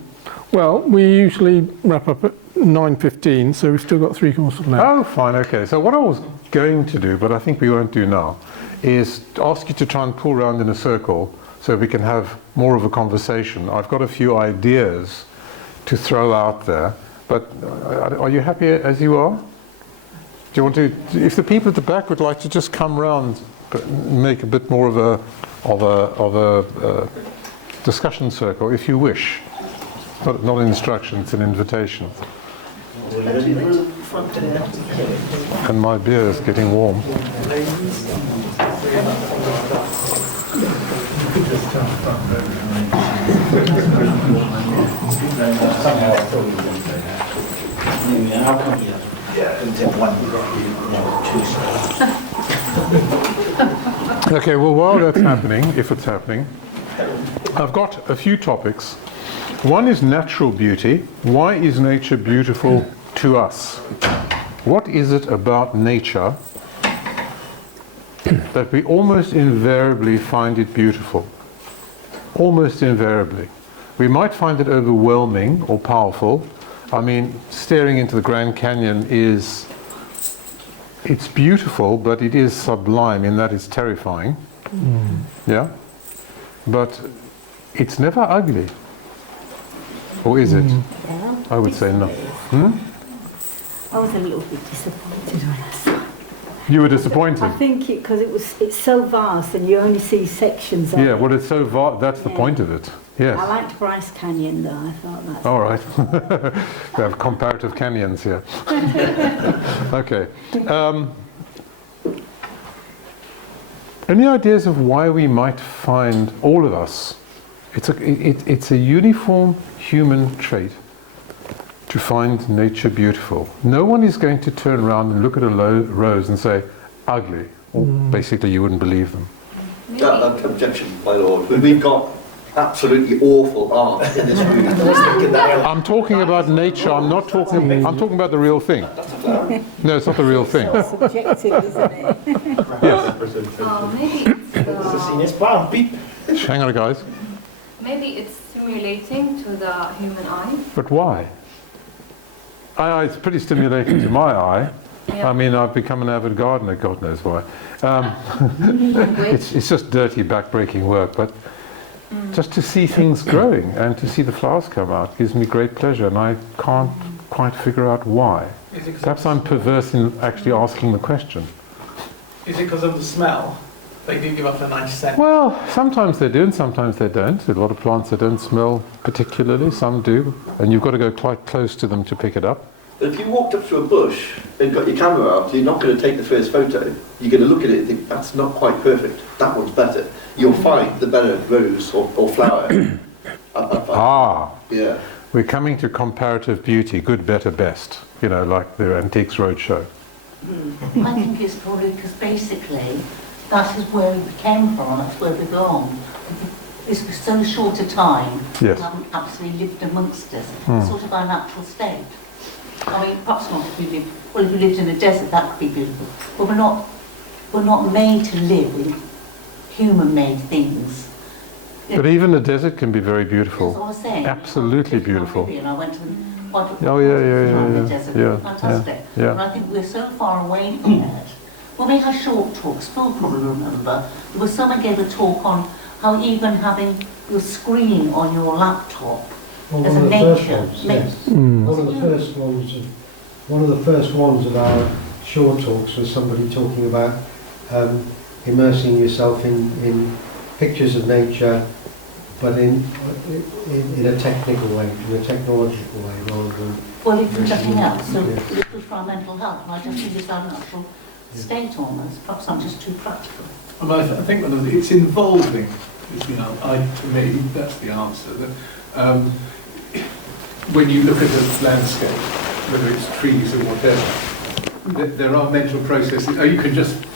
Well, we usually wrap up at 9:15, so we've still got 3/4 left. Oh, fine, okay. So what I was going to do, but I think we won't do now, is ask you to try and pull around in a circle so we can have more of a conversation. I've got a few ideas to throw out there, but are you happy as you are? Do you want to, if the people at the back would like to just come round, but make a bit more of a discussion circle, if you wish. Not an instruction, it's an invitation. And my beer is getting warm. Okay, well, while that's happening, if it's happening, I've got a few topics. One is natural beauty. Why is nature beautiful to us? What is it about nature that we almost invariably find it beautiful. Almost invariably. We might find it overwhelming or powerful. I mean, staring into the Grand Canyon it's beautiful, but it is sublime in that it's terrifying. Yeah? But it's never ugly. Or is it? Yeah, I would say no. I was a little bit disappointed when I saw it. You were disappointed? I think because it's so vast and you only see sections of Yeah, it. well, it's so vast, that's the point of it. Yes. I liked Bryce Canyon though, I thought that's... All right. We have comparative canyons here. Okay. Any ideas of why we might find, all of us, it's a uniform human trait to find nature beautiful. No one is going to turn around and look at a rose and say, ugly. Or basically you wouldn't believe them. Objection, my lord. We've got absolutely awful art in this room. I'm talking about nature, I'm talking about the real thing. No, it's not the real thing. It's subjective, isn't it? Yes. Maybe it's Hang on, guys. maybe it's stimulating to the human eye. But why? It's pretty stimulating to my eye. Yeah. I mean, I've become an avid gardener, God knows why. It's just dirty, back-breaking work, but just to see things growing and to see the flowers come out gives me great pleasure, and I can't quite figure out why. Perhaps I'm perverse in actually asking the question. Is it because of the smell? They do give off a nice scent. Well, sometimes they do and sometimes they don't. There's a lot of plants that don't smell particularly, some do, and you've got to go quite close to them to pick it up. But if you walked up to a bush and got your camera out, you're not going to take the first photo. You're going to look at it and think, that's not quite perfect. That one's better. You'll find the better rose or flower. Yeah. We're coming to comparative beauty, good, better, best. You know, like the Antiques Roadshow. I think it's probably because basically that is where we came from, that's where we belong. This was so short a time, Yes. we haven't actually lived amongst us. It's sort of our natural state. I mean, perhaps not if we lived, well, if we lived in a desert, that could be beautiful. But we're not made to live in human-made things. But even the desert can be very beautiful. That's what I was saying. Absolutely beautiful. And I went and Oh, yeah. Fantastic. Yeah. And I think we're so far away from it. When we had short talks, Phil probably remember, there was someone gave a talk on how even having your screen on your laptop as a nature makes... One of the first ones of our short talks was somebody talking about immersing yourself in pictures of nature, but in a technical way, in a technological way, rather than... Well, if nothing else, so it's good for our mental health, and I just think it's our natural state almost. Perhaps I'm just too practical. Well, I think it's involving, is the answer. To me, that's the answer. That, when you look at a landscape, whether it's trees or whatever, there are mental processes.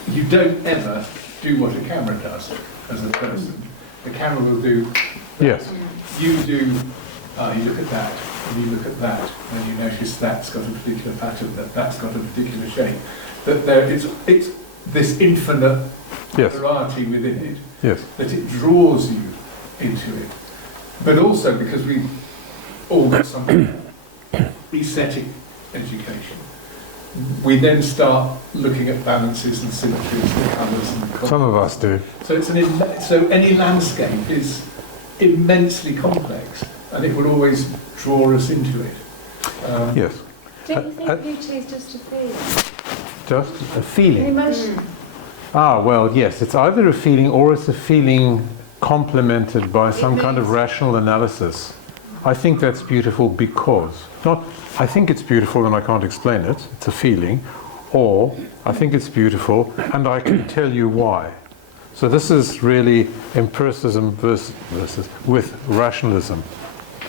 You don't ever do what a camera does as a person. The camera will do. Yes. You do. You look at that, and you look at that, and you notice that's got a particular pattern, that's got a particular shape. That it's this infinite variety within it. Yes. That it draws you into it. But also because we all got some aesthetic education, we then start looking at balances and symmetries and colours and contrasts. Some of us do. So so any landscape is immensely complex, and it will always draw us into it. Yes. Don't you think beauty is just a feeling? Just a feeling. An emotion? Well, yes. It's either a feeling or it's a feeling complemented by some kind of rational analysis. I think that's beautiful because, I think it's beautiful and I can't explain it, it's a feeling, or I think it's beautiful and I can tell you why. So this is really empiricism versus with rationalism.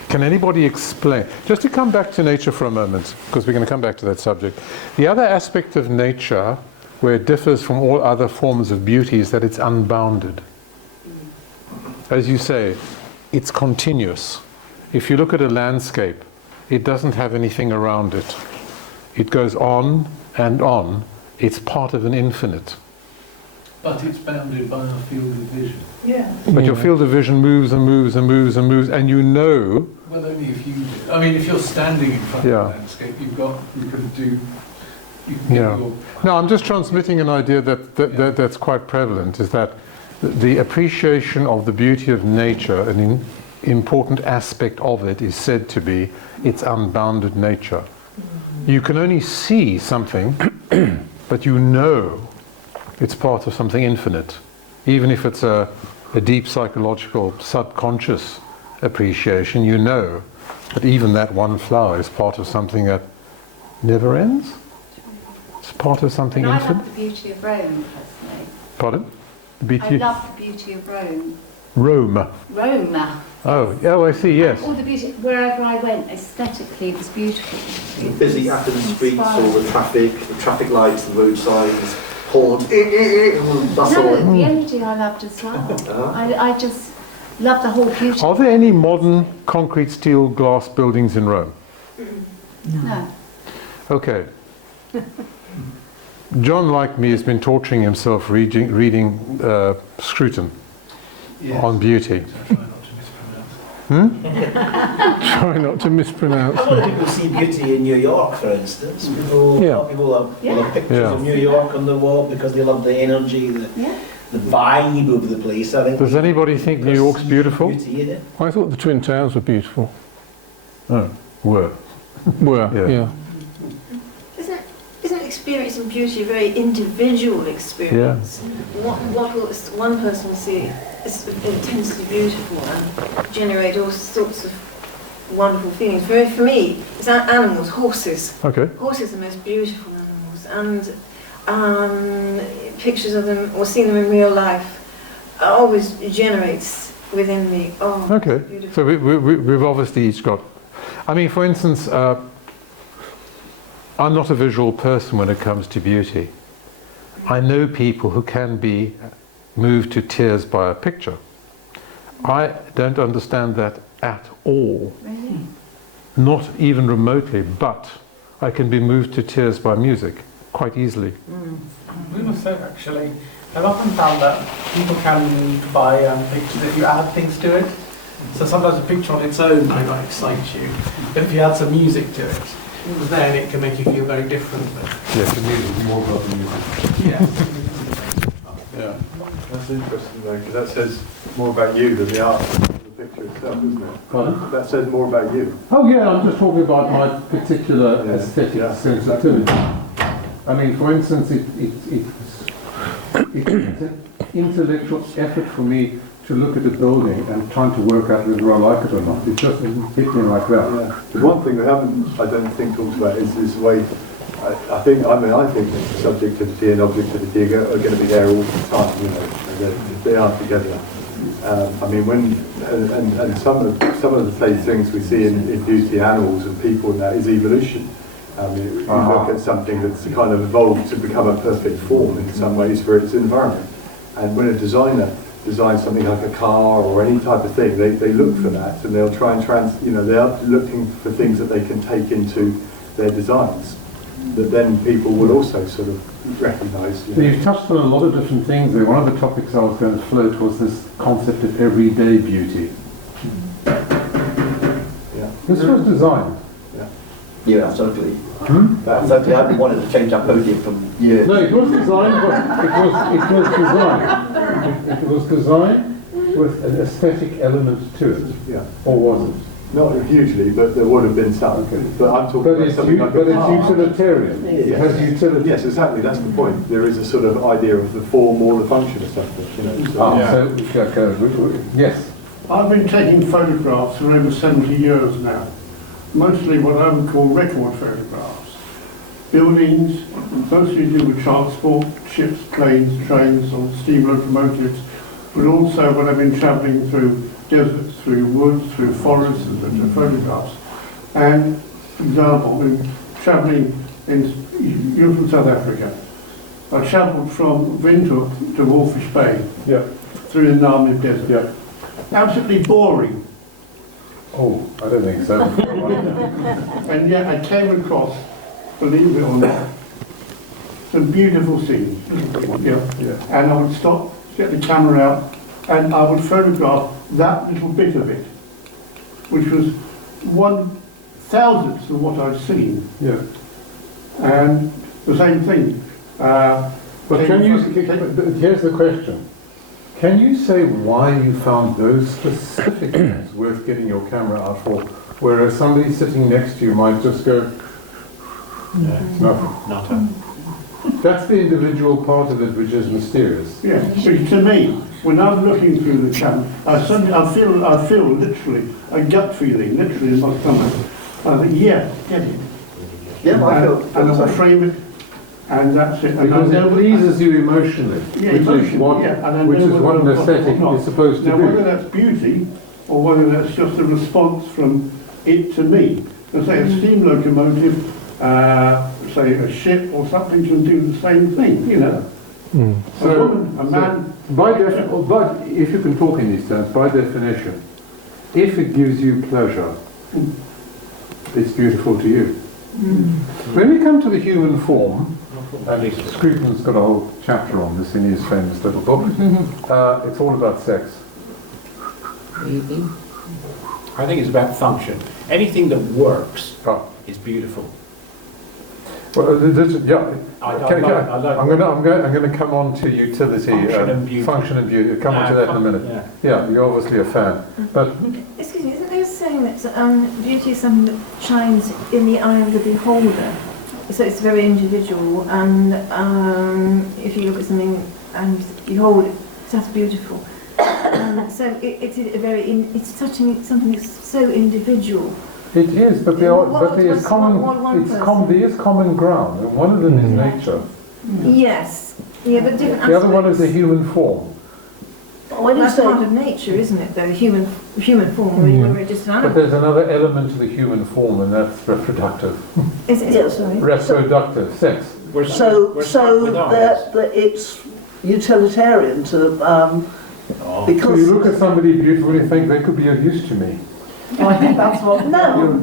Can anybody explain? Just to come back to nature for a moment, because we're going to come back to that subject. The other aspect of nature, where it differs from all other forms of beauty, is that it's unbounded. As you say, it's continuous. If you look at a landscape, it doesn't have anything around it. It goes on and on. It's part of an infinite. But it's bounded by our field of vision. Yeah. But your field of vision moves and moves and moves and moves, and you know. Well, only if you do. I mean, if you're standing in front Yeah. of the landscape, you can do. You can get your, No, I'm just transmitting an idea that's quite prevalent, is that the appreciation of the beauty of nature, an important aspect of it is said to be its unbounded nature. You can only see something, but you know it's part of something infinite, even if it's a deep psychological subconscious appreciation. You know that even that one flower is part of something that never ends. It's part of something I infinite. love the beauty of Rome, personally. Pardon? The I beauty. love the beauty of Rome. Rome. Rome. Oh, I see. Yes. All the beauty, wherever I went, aesthetically, it was beautiful. It Busy was Athens streets, all inspiring. the traffic lights, the road signs, horns, bustle. No, the energy I loved as well. I just love the whole beauty. Are there any modern concrete, steel, glass buildings in Rome? No. Okay. John, like me, has been torturing himself reading Scruton on beauty. Try not to mispronounce. A lot of people see beauty in New York, for instance. People have pictures of New York on the wall because they love the energy, the vibe of the place. I think. Does anybody think New York's beautiful? Beauty in it. I thought the Twin Towers were beautiful. Oh, were. Yeah. Isn't experiencing beauty a very individual experience? One person will see is intensely beautiful and generate all sorts of wonderful feelings. For me, it's animals, horses. Okay. Horses are the most beautiful animals, and pictures of them or seeing them in real life always generates within me. Oh, Okay. beautiful. So we've obviously each got. I mean, for instance, I'm not a visual person when it comes to beauty. I know people who can be moved to tears by a picture. I don't understand that at all. Really? Not even remotely, but I can be moved to tears by music quite easily. We must say, actually, I've often found that people can be moved by pictures if you add things to it. So sometimes a picture on its own might excite you, but if you add some music to it, then it can make you feel very different. Yes, the music is more about the music. Yeah. Yeah, that's interesting though, because that says more about you than the art of the picture itself, isn't it? Pardon? That says more about you. Oh yeah, I'm just talking about my particular aesthetic sensitivity. I mean, for instance, it's an intellectual effort for me to look at a building and trying to work out whether I like it or not. It just doesn't hit me like that. Yeah. The one thing we haven't, I don't think, talked about is this way. I think that subjectivity and objectivity are going to be there all the time. You know, they are together. I mean, when some of the things we see in beauty, animals and people, and that is evolution. I mean, you look at something that's kind of evolved to become a perfect form in some ways for its environment, and when a designer design something like a car or any type of thing, they look for that, and they'll try and they are looking for things that they can take into their designs that then people will also sort of recognise. You've touched on a lot of different things there. One of the topics I was going to float was this concept of everyday beauty. Yeah. This was designed. Yeah, absolutely. Absolutely. I've been wanting to change that podium from years. No, it was designed, but it was designed with an aesthetic element to it. Yeah. Or was it? Not hugely, but there would have been some. Okay. But I'm talking about something like it's utilitarian. It has utility. Yes, exactly. That's the point. There is a sort of idea of the form or the function of something. You know. Yes. I've been taking photographs for over 70 years now. Mostly what I would call record photographs. Buildings, mostly to do with transport, ships, planes, trains, or steam locomotives, but also when I've been travelling through deserts, through woods, through forests, and photographs. And, for example, in travelling you're from South Africa. I travelled from Windhoek to Walfish Bay, through the Namib Desert. Absolutely boring. Oh, I don't think so. And yet I came across, believe it or not, some beautiful scenes. And I would stop, get the camera out, and I would photograph that little bit of it, which was 1/1000th of what I'd seen. Yeah. And the same thing. But here's the question. Can you say why you found those specific things worth getting your camera out for, whereas somebody sitting next to you might just go, nothing. That's the individual part of it which is mysterious. Yeah, so to me, when I'm looking through the camera, I feel literally a gut feeling, literally in my stomach. I think, yeah, get it. Yeah, I feel. And I will frame it, and that's it. And Because it pleases you emotionally, yeah, which is what an aesthetic is supposed to now, do. whether that's beauty or whether that's just a response from it to me. Let's say a steam locomotive, say a ship or something can do the same thing, you know. So, a woman, a man. But if you can talk in these terms, by definition, if it gives you pleasure, it's beautiful to you. When we come to the human form, and Scruton's got a whole chapter on this in his famous little book, it's all about sex. I think it's about function. Anything that works is beautiful. Well, I'm going to come on to utility, function and beauty. Come on to that in a minute. Yeah, you're obviously a fan, but. Excuse me, isn't there a saying that beauty is something that shines in the eye of the beholder? So it's very individual, and if you look at something and behold it, that's beautiful. So it's touching something that's so individual. It is, but there is common ground, and one of them is nature. Yes, yeah, but different aspects. The other one is the human form. Well, that's part of nature, isn't it? The human form, we're just an animal. But there's another element to the human form, and that's reproductive. Is it? Sorry. Reproductive, sex. So that it's utilitarian to because. So you look at somebody beautiful and you think they could be of use to me. I think that's what. No.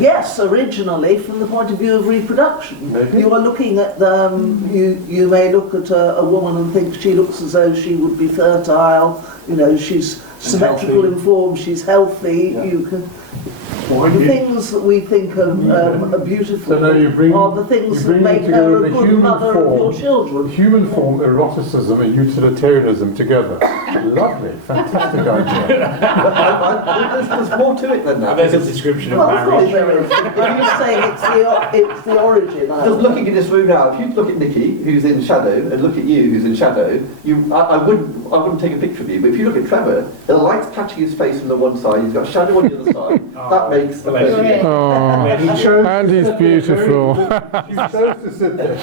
Yes, originally from the point of view of reproduction. Maybe. You are looking at you may look at a woman and think she looks as though she would be fertile. You know, she's symmetrical in form. She's healthy. Yeah. You can. The things that we think are beautiful are the things that make her a good mother of your children. Human form, eroticism and utilitarianism together. Lovely, fantastic idea. There's more to it than that. There's a description of marriage. You're saying it's the origin. Just looking in this room now, if you look at Nikki, who's in shadow, and look at you, who's in shadow, I wouldn't take a picture of you, but if you look at Trevor, the light's catching his face from the one side, he's got a shadow on the other side. That makes and he's beautiful. You chose to sit there.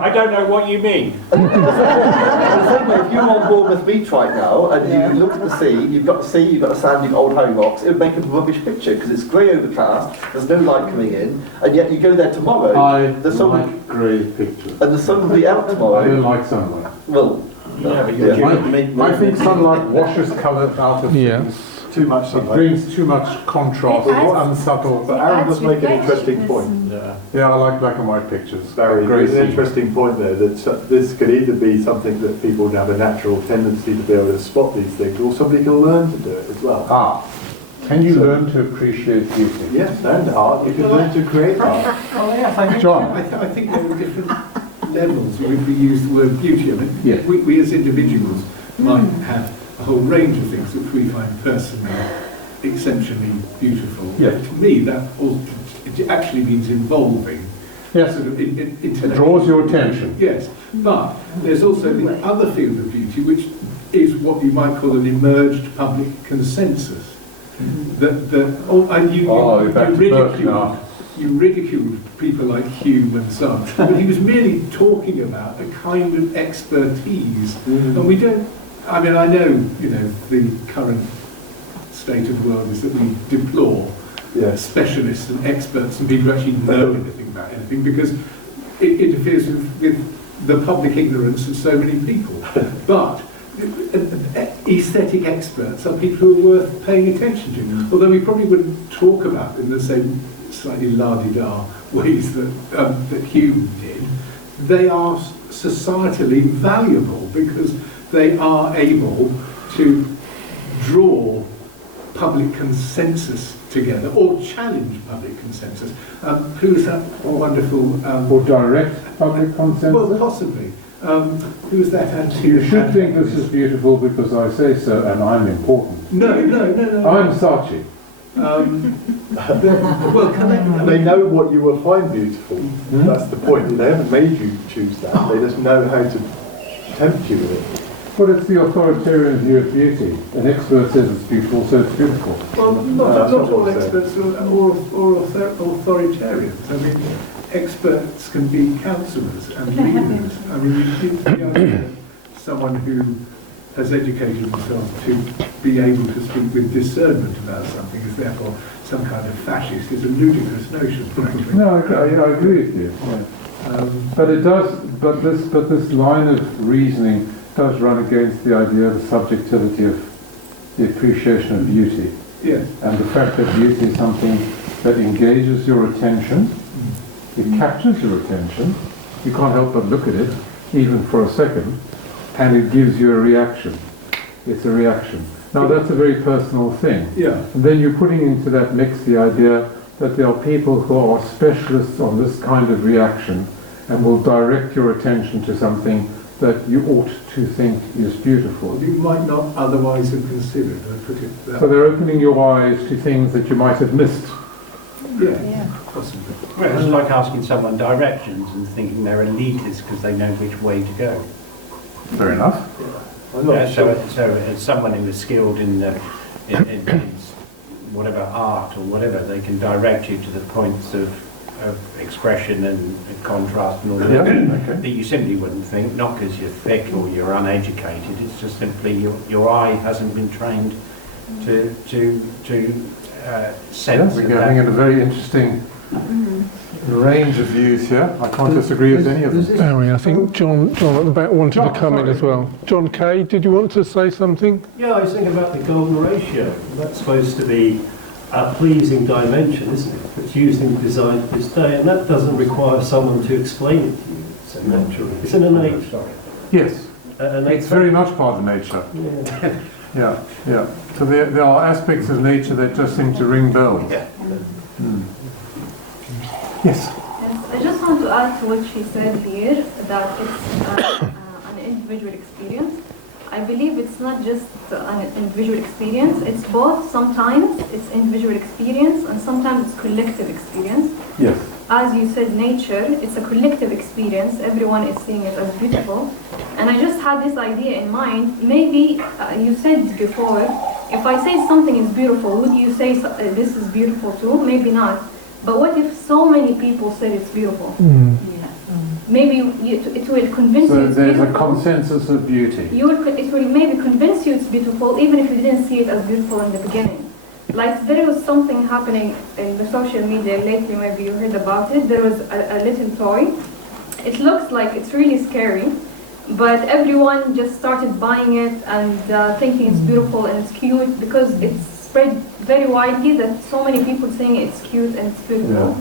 I don't know what you mean. The same way, if you're on Bournemouth Beach right now and you look at the sea, you've got the sea, you've got the sand, you've got old Harry Rocks, it would make a rubbish picture because it's grey overcast, there's no light coming in, and yet you go there tomorrow. I like grey pictures. And the sun will be out tomorrow. I don't like sunlight. Well, I think sunlight washes colour out of things. Too much sunlight. It brings too much contrast, unsubtle. But Aaron does make an interesting point. Yeah, I like black and white pictures. Barry, there's an interesting point there that this could either be something that people have a natural tendency to be able to spot these things, or somebody can learn to do it as well. Can you learn to appreciate beauty? Yes, and art. You can learn to create art. Oh yes, John. I think there are different levels if we use the word beauty. I mean, we as individuals might have a whole range of things which we find personally exceptionally beautiful. Yeah. To me, that it actually means involving. Yes. Sort of it draws your attention. Yes, but there's also the other field of beauty, which is what you might call an emerged public consensus. You ridiculed people like Hume and so on, but he was merely talking about a kind of expertise, and we don't. I mean, I know, the current state of the world is that we deplore specialists and experts and people who actually know anything about anything because it interferes with the public ignorance of so many people. But aesthetic experts are people who are worth paying attention to, although we probably wouldn't talk about them in the same slightly la-di-da ways that, that Hume did, they are societally valuable because they are able to draw public consensus together or challenge public consensus. Who's that wonderful... or direct public consensus? Well, possibly. Who's that anti... You should think this is beautiful because I say so and I'm important. No. I'm Saatchi. Well, they know what you will find beautiful. That's the point. They haven't made you choose that. They just know how to tempt you with it. But it's the authoritarian view of beauty. An expert says it's beautiful, so it's beautiful. Well, not all experts or authoritarians. I mean, experts can be counsellors and leaders. I mean, you need to be someone who has educated himself to be able to speak with discernment about something is therefore some kind of fascist. It's a ludicrous notion, frankly. No, I agree with you. Yeah. But it does. But this line of reasoning does run against the idea of the subjectivity of the appreciation of beauty. Yes. And the fact that beauty is something that engages your attention, it captures your attention, you can't help but look at it, even for a second, and it gives you a reaction. It's a reaction. Now that's a very personal thing. Yeah. And then you're putting into that mix the idea that there are people who are specialists on this kind of reaction and will direct your attention to something that you ought to think is beautiful. You might not otherwise have considered, I put it that So they're opening your eyes to things that you might have missed. Yeah, possibly. Well, it's like asking someone directions and thinking they're elitist because they know which way to go. Fair enough. So as someone who is skilled in whatever art or whatever, they can direct you to the points of expression and contrast and all that that you simply wouldn't think, not because you're thick or you're uneducated, it's just simply your eye hasn't been trained to sense. We're getting at a very interesting range of views here. I can't disagree with any of them. Barry, I think John at the back wanted to come in as well. John Kay, did you want to say something? Yeah, I was thinking about the golden ratio. That's supposed to be a pleasing dimension, isn't it? It's used in design to this day, and that doesn't require someone to explain it to you. It's a natural. It's an innate. Yes. It's very much part of nature. Yeah. So there are aspects of nature that just seem to ring bells. Yes. I just want to add to what she said here, that it's an individual experience. I believe it's not just an individual experience, it's both. Sometimes it's individual experience and sometimes it's collective experience. Yes. As you said, nature, it's a collective experience. Everyone is seeing it as beautiful. And I just had this idea in mind. Maybe you said before, if I say something is beautiful, would you say this is beautiful too? Maybe not. But what if so many people said it's beautiful? Maybe it will convince you it's there's beautiful. a consensus of beauty. It will maybe convince you it's beautiful, even if you didn't see it as beautiful in the beginning. Like there was something happening in the social media lately, maybe you heard about it. There was a little toy. It looks like it's really scary, but everyone just started buying it and thinking it's beautiful and it's cute because it's spread very widely that so many people saying it's cute and it's beautiful.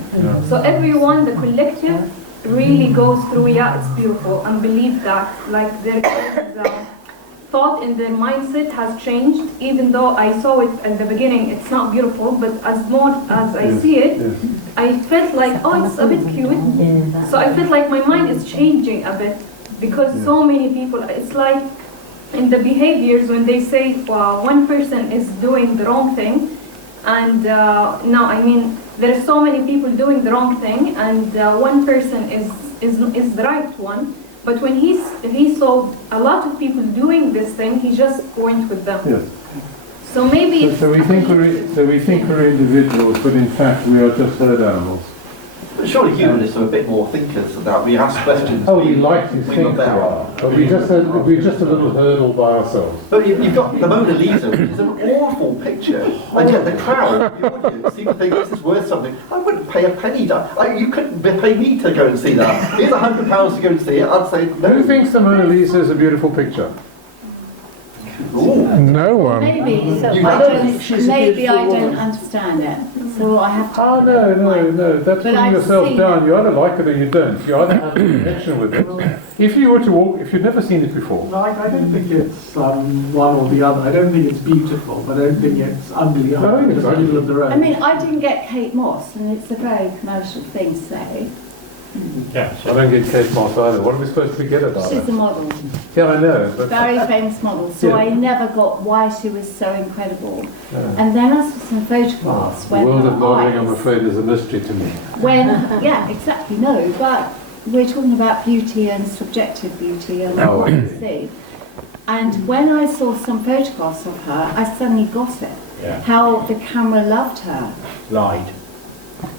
So everyone, the collective, really goes through, it's beautiful, and believe that. Like their thought in their mindset has changed, even though I saw it at the beginning, it's not beautiful, but as more as I see it, I felt like, oh, it's a bit cute. So I felt like my mind is changing a bit, because so many people, it's like in the behaviors when they say one person is doing the wrong thing, and no, I mean, there are so many people doing the wrong thing, and one person is the right one. But when he saw a lot of people doing this thing, he just went with them. Yes. So maybe So we think we're individuals, but in fact we are just herd animals. But surely humanists are a bit more thinkers about. We ask questions. Oh, we like to think we are. But we're just a little hurdle by ourselves. But you've got the Mona Lisa, which is an awful picture, and yet the crowd seem to think this is worth something. I wouldn't pay a penny. You couldn't pay me to go and see that. Here's £100 to go and see it. I'd say no. Who thinks the Mona Lisa is a beautiful picture? Ooh. No one. Maybe So I don't. Maybe I don't understand it. So I have to. Oh, no. That's But putting I've yourself seen down. it. You either like it or you don't. You either have a connection with it. If you were to walk, if you'd never seen it before. No, I don't think it's one or the other. I don't think it's beautiful, but I don't think it's ugly. I think it's the middle of the road. I mean, I didn't get Kate Moss, and it's a very commercial thing to say. Yeah, I don't get Kate Moss either. What are we supposed to forget about She's her? a model. Yeah, I know. But Very famous model. So Yeah. I never got why she was so incredible. Yeah. And then I saw some photographs The when world her of modelling, I'm eyes, afraid, is a mystery to me. when, yeah, exactly, no, but we're talking about beauty and subjective beauty and Oh, what you okay. see. And when I saw some photographs of her, I suddenly got it. Yeah. How the camera loved her. Lied.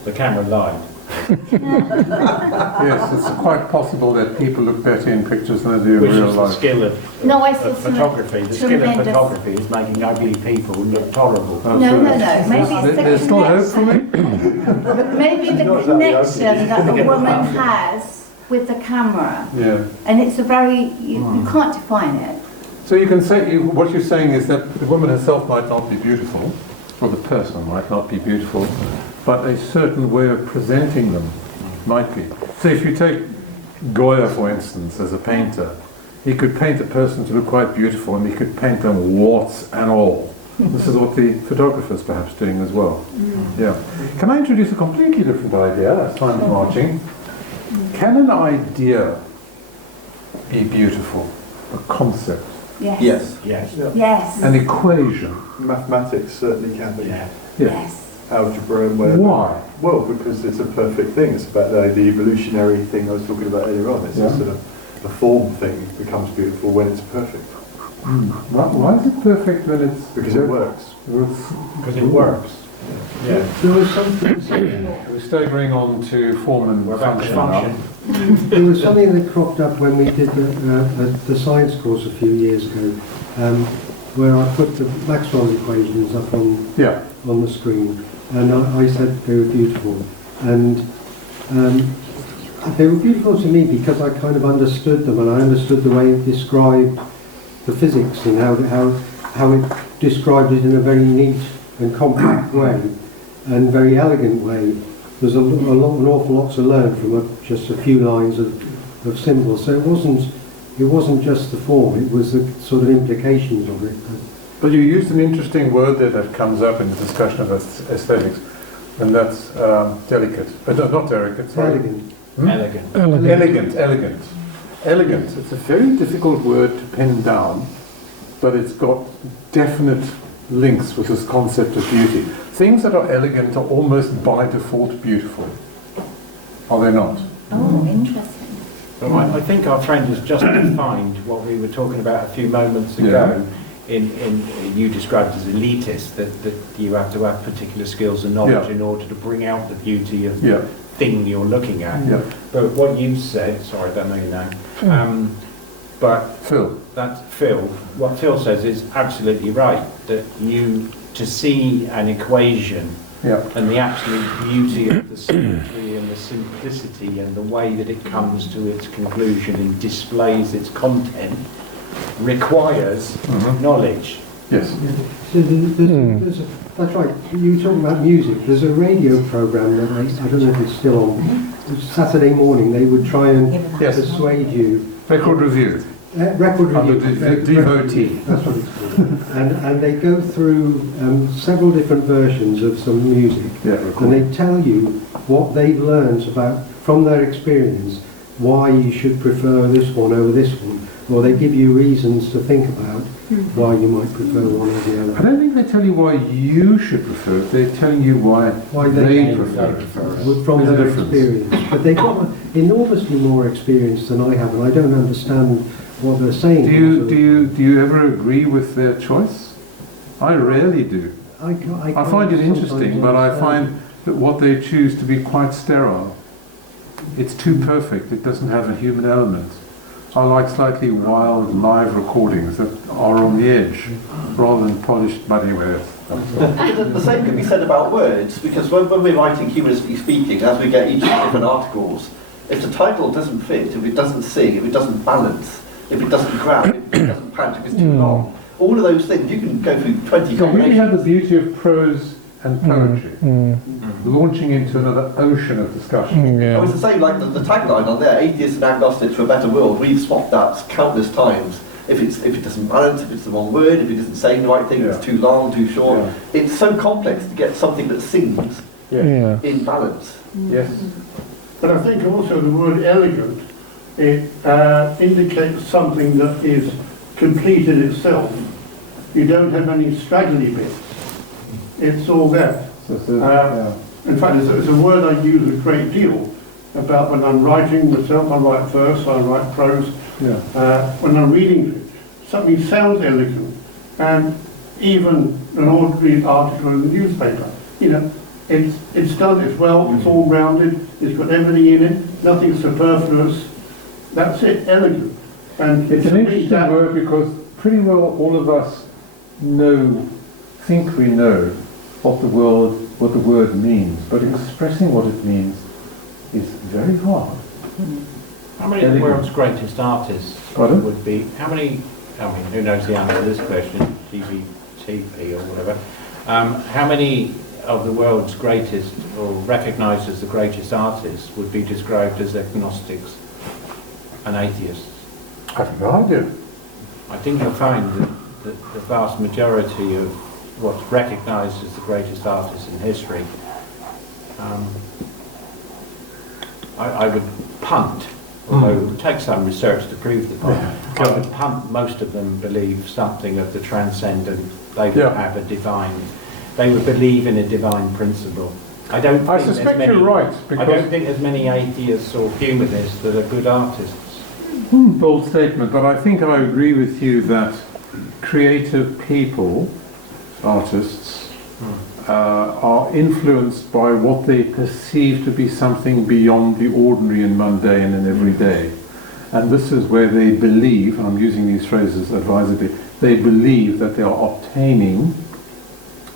The camera lied. Yes, it's quite possible that people look better in pictures than they do in Which real is the life. skill of, No, I saw some photography. The skill of tremendous- photography is making ugly people look tolerable. No, no, no. Maybe it's the There's still hope for me? Maybe the connection that a woman has with the camera. Yeah. And it's a very, you can't define it. So you can say, what you're saying is that the woman herself might not be beautiful, or the person might not be beautiful, but a certain way of presenting them might be. So if you take Goya, for instance, as a painter, he could paint a person to look quite beautiful, and he could paint them warts and all. This is what the photographer's perhaps doing as well. Yeah. Can I introduce a completely different idea? That's time for marching. Can an idea be beautiful? A concept? Yes. Yes. Yes. Yes. An equation? Mathematics certainly can be. Yeah. Yes. Algebra and whatever. Why? Well, because it's a perfect thing. It's about the evolutionary thing I was talking about earlier on. It's a sort of a form thing becomes beautiful when it's perfect. Why is it perfect when it's... Because it works. Because it works. Yeah. There was something We're staggering on to form and function now. there was something that cropped up when we did the science course a few years ago, where I put the Maxwell's equations up on the screen, and I said they were beautiful, and they were beautiful to me because I kind of understood them, and I understood the way it described the physics and how it described it in a very neat and compact way and very elegant way. There's an awful lot to learn from just a few lines of symbols. So it wasn't just the form; it was the sort of implications of it. But you used an interesting word there that comes up in the discussion of aesthetics, and that's delicate. Not delicate, sorry. Elegant. Elegant. Elegant. It's a very difficult word to pin down, but it's got definite links with this concept of beauty. Things that are elegant are almost by default beautiful. Are they not? Oh, interesting. Well, I think our friend has just defined what we were talking about a few moments ago. In you described as elitist, that you have to have particular skills and knowledge in order to bring out the beauty of the thing you're looking at. But what you said, sorry, I don't know your name, but Phil. What Phil says is absolutely right, that to see an equation and the absolute beauty of the symmetry and the simplicity and the way that it comes to its conclusion and displays its content requires knowledge. Yes. So that's right. You were talking about music. There's a radio program that I don't know if it's still on. Saturday morning they would try and persuade you. Record review. Record review. Devotee. That's what it's called. And they go through several different versions of some music, and they tell you what they've learned about from their experience, why you should prefer this one over this one, or they give you reasons to think about why you might prefer one or the other. I don't think they tell you why you should prefer it. They're telling you why they prefer it. From There's a their difference. experience. But they've got enormously more experience than I have, and I don't understand what they're saying. Do you ever agree with their choice? I rarely do. I find it interesting, but I find that what they choose to be quite sterile. It's too perfect. It doesn't have a human element. I like slightly wild live recordings that are on the edge rather than polished muddy wares. The same can be said about words, because when we're writing humanistically speaking, as we get each of the different articles, if the title doesn't fit, if it doesn't sing, if it doesn't balance, if it doesn't grab, if it doesn't punch, if it's too long, all of those things, you can go through 20 So here we combinations. have the beauty of prose and poetry, launching into another ocean of discussion. I was to say, like the tagline on there, atheists and agnostics for a better world, we've swapped that countless times. If it doesn't balance, if it's the wrong word, if it isn't saying the right thing, if it's too long, too short. It's so complex to get something that sings in balance. Yes. But I think also the word elegant, it indicates something that is complete in itself. You don't have any straggly bits. It's all there. In fact, it's a word I use a great deal about when I'm writing myself. I write verse, I write prose. When I'm reading it, something sounds elegant, and even an ordinary article in the newspaper, it's done, it's well, it's all rounded, it's got everything in it, nothing superfluous. That's it, elegant. And It's an interesting word because pretty well all of us think we know what the word means, but expressing what it means is very hard. How many of the world's greatest artists would be? How many? I mean, who knows the answer to this question? GBTP or whatever. How many of the world's greatest, or recognised as the greatest artists, would be described as agnostics and atheists? I have no idea. I think you'll find that the vast majority of what's recognised as the greatest artists in history, I would punt, although it would take some research to prove the point. I would punt most of them believe something of the transcendent. They would have a divine. They would believe in a divine principle. I suspect you're right. I don't think there's many atheists or humanists that are good artists. Bold statement, but I think I agree with you that creative people, artists, are influenced by what they perceive to be something beyond the ordinary and mundane and everyday. And this is where they believe, and I'm using these phrases advisedly, they believe that they are obtaining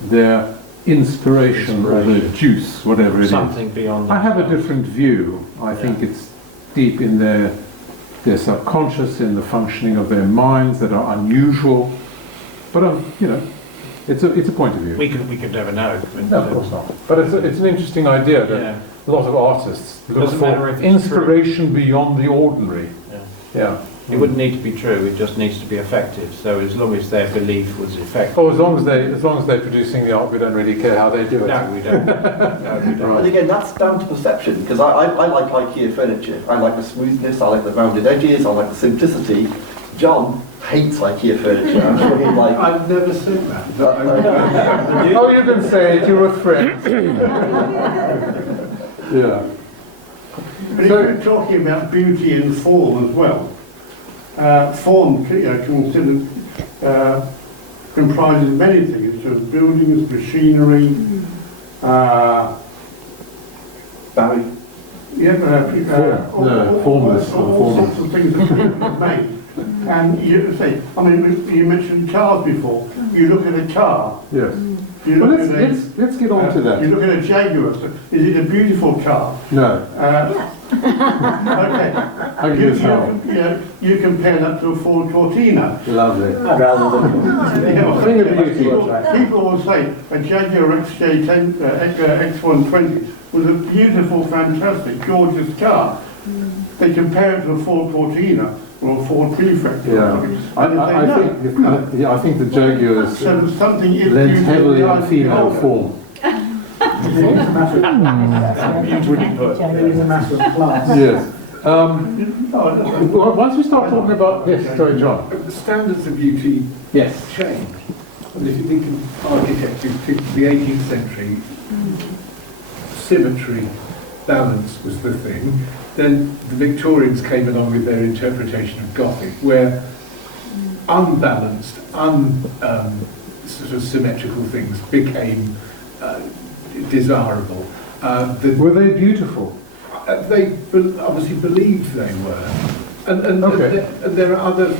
their inspiration or their juice, whatever it is. Something beyond. I have a different view. I think it's deep in their subconscious, in the functioning of their minds that are unusual. But it's a point of view. We could never know. No, of course not. But it's an interesting idea that a lot of artists look for inspiration beyond the ordinary. It wouldn't need to be true. It just needs to be effective. So as long as their belief was effective. Oh, as long as they're producing the art, we don't really care how they do it. No, we don't. No, we don't. And again, that's down to perception, because I like IKEA furniture. I like the smoothness, I like the rounded edges, I like the simplicity. John hates IKEA furniture. I'm sure he'd like... I've never said that. Oh, you can say it, you're a friend. But if you're talking about beauty and form as well, form considered comprises many things, so buildings, machinery, Barry? Formless. All sorts of things that people have made. And you mentioned cars before. You look at a car. Yes. Let's get on to that. You look at a Jaguar. So is it a beautiful car? No. Okay. You compare that to a Ford Cortina. Lovely. People will say a Jaguar XJ10, X120 was a beautiful, fantastic, gorgeous car. They compare it to a Ford Cortina or a Ford Prefect. I think the Jaguars lent heavily on female form. It's a matter of class. Yes. Once we start talking about sorry, John. Standards of beauty change. And if you think of architecture, the 18th century, symmetry, balance was the thing. Then the Victorians came along with their interpretation of Gothic, where unbalanced, sort of symmetrical things became desirable. Were they beautiful? They obviously believed they were. And there are other...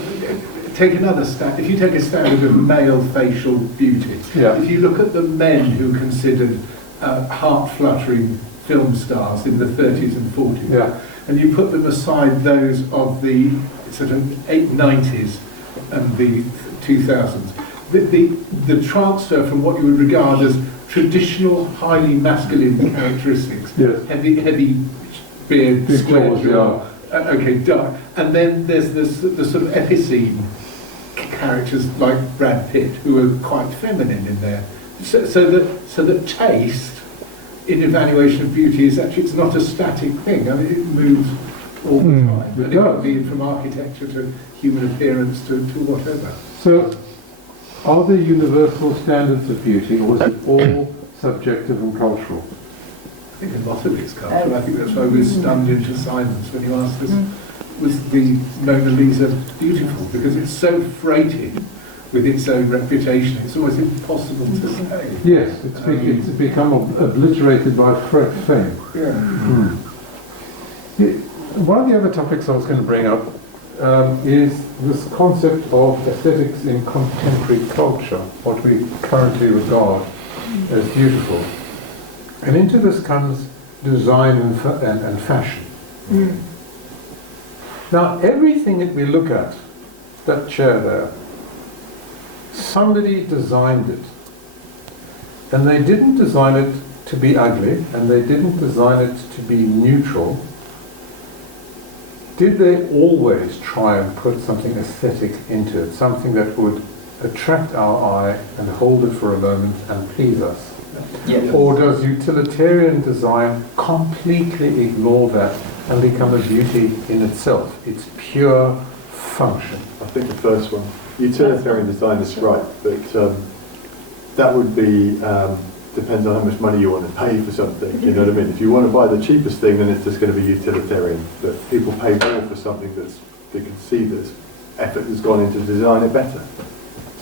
Take another standard. If you take a standard of male facial beauty, if you look at the men who considered heart-fluttering film stars in the 30s and 40s, and you put them aside those of the sort of 90s and the 2000s, the transfer from what you would regard as traditional, highly masculine characteristics, heavy beard, square jaw, okay, dark, and then there's the sort of epicene characters like Brad Pitt who are quite feminine in there, so that taste in evaluation of beauty is actually, it's not a static thing. I mean, it moves all the time, and it can be from architecture to human appearance to whatever. So, are there universal standards of beauty, or is it all subjective and cultural? I think a lot of it's cultural. I think that's why we were stunned into silence when you asked us, was the Mona Lisa beautiful? Because it's so freighted with its own reputation, it's almost impossible to say. Yes, it's become obliterated by fame. Yeah. One of the other topics I was going to bring up is this concept of aesthetics in contemporary culture, what we currently regard as beautiful. And into this comes design and fashion. Now, everything that we look at, that chair there, somebody designed it. And they didn't design it to be ugly, and they didn't design it to be neutral. Did they always try and put something aesthetic into it, something that would attract our eye and hold it for a moment and please us? Yes. Or does utilitarian design completely ignore that and become a beauty in itself? It's pure function. I think the first one. Utilitarian design is right, but that would be, depends on how much money you want to pay for something, you know what I mean? If you want to buy the cheapest thing, then it's just going to be utilitarian. But people pay more for something they can see that effort has gone into design it better.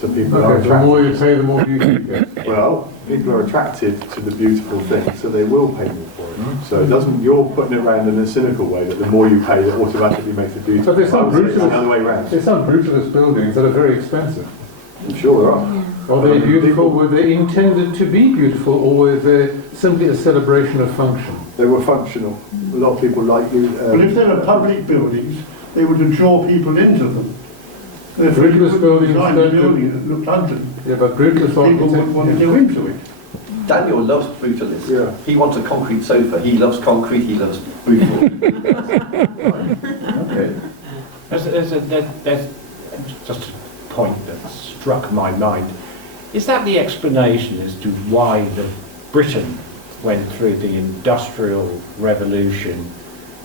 So people are the more you pay, the more beauty you get. Well, people are attracted to the beautiful thing, so they will pay more for it. So it doesn't, you're putting it around in a cynical way that the more you pay, that automatically makes it beautiful. But there's some another way around. There's some brutalist buildings that are very expensive. I'm sure there are. Are they beautiful? Were they intended to be beautiful, or were they simply a celebration of function? They were functional. A lot of people like you. Well, if there are public buildings, they would draw people into them. If Brutalist buildings design a building that looked ugly, yeah, but brutalist people would want to go into it. Daniel loves brutalists. Yeah. He wants a concrete sofa. He loves concrete. He loves brutal. Okay. There's just a point that struck my mind. Is that the explanation as to why Britain went through the Industrial Revolution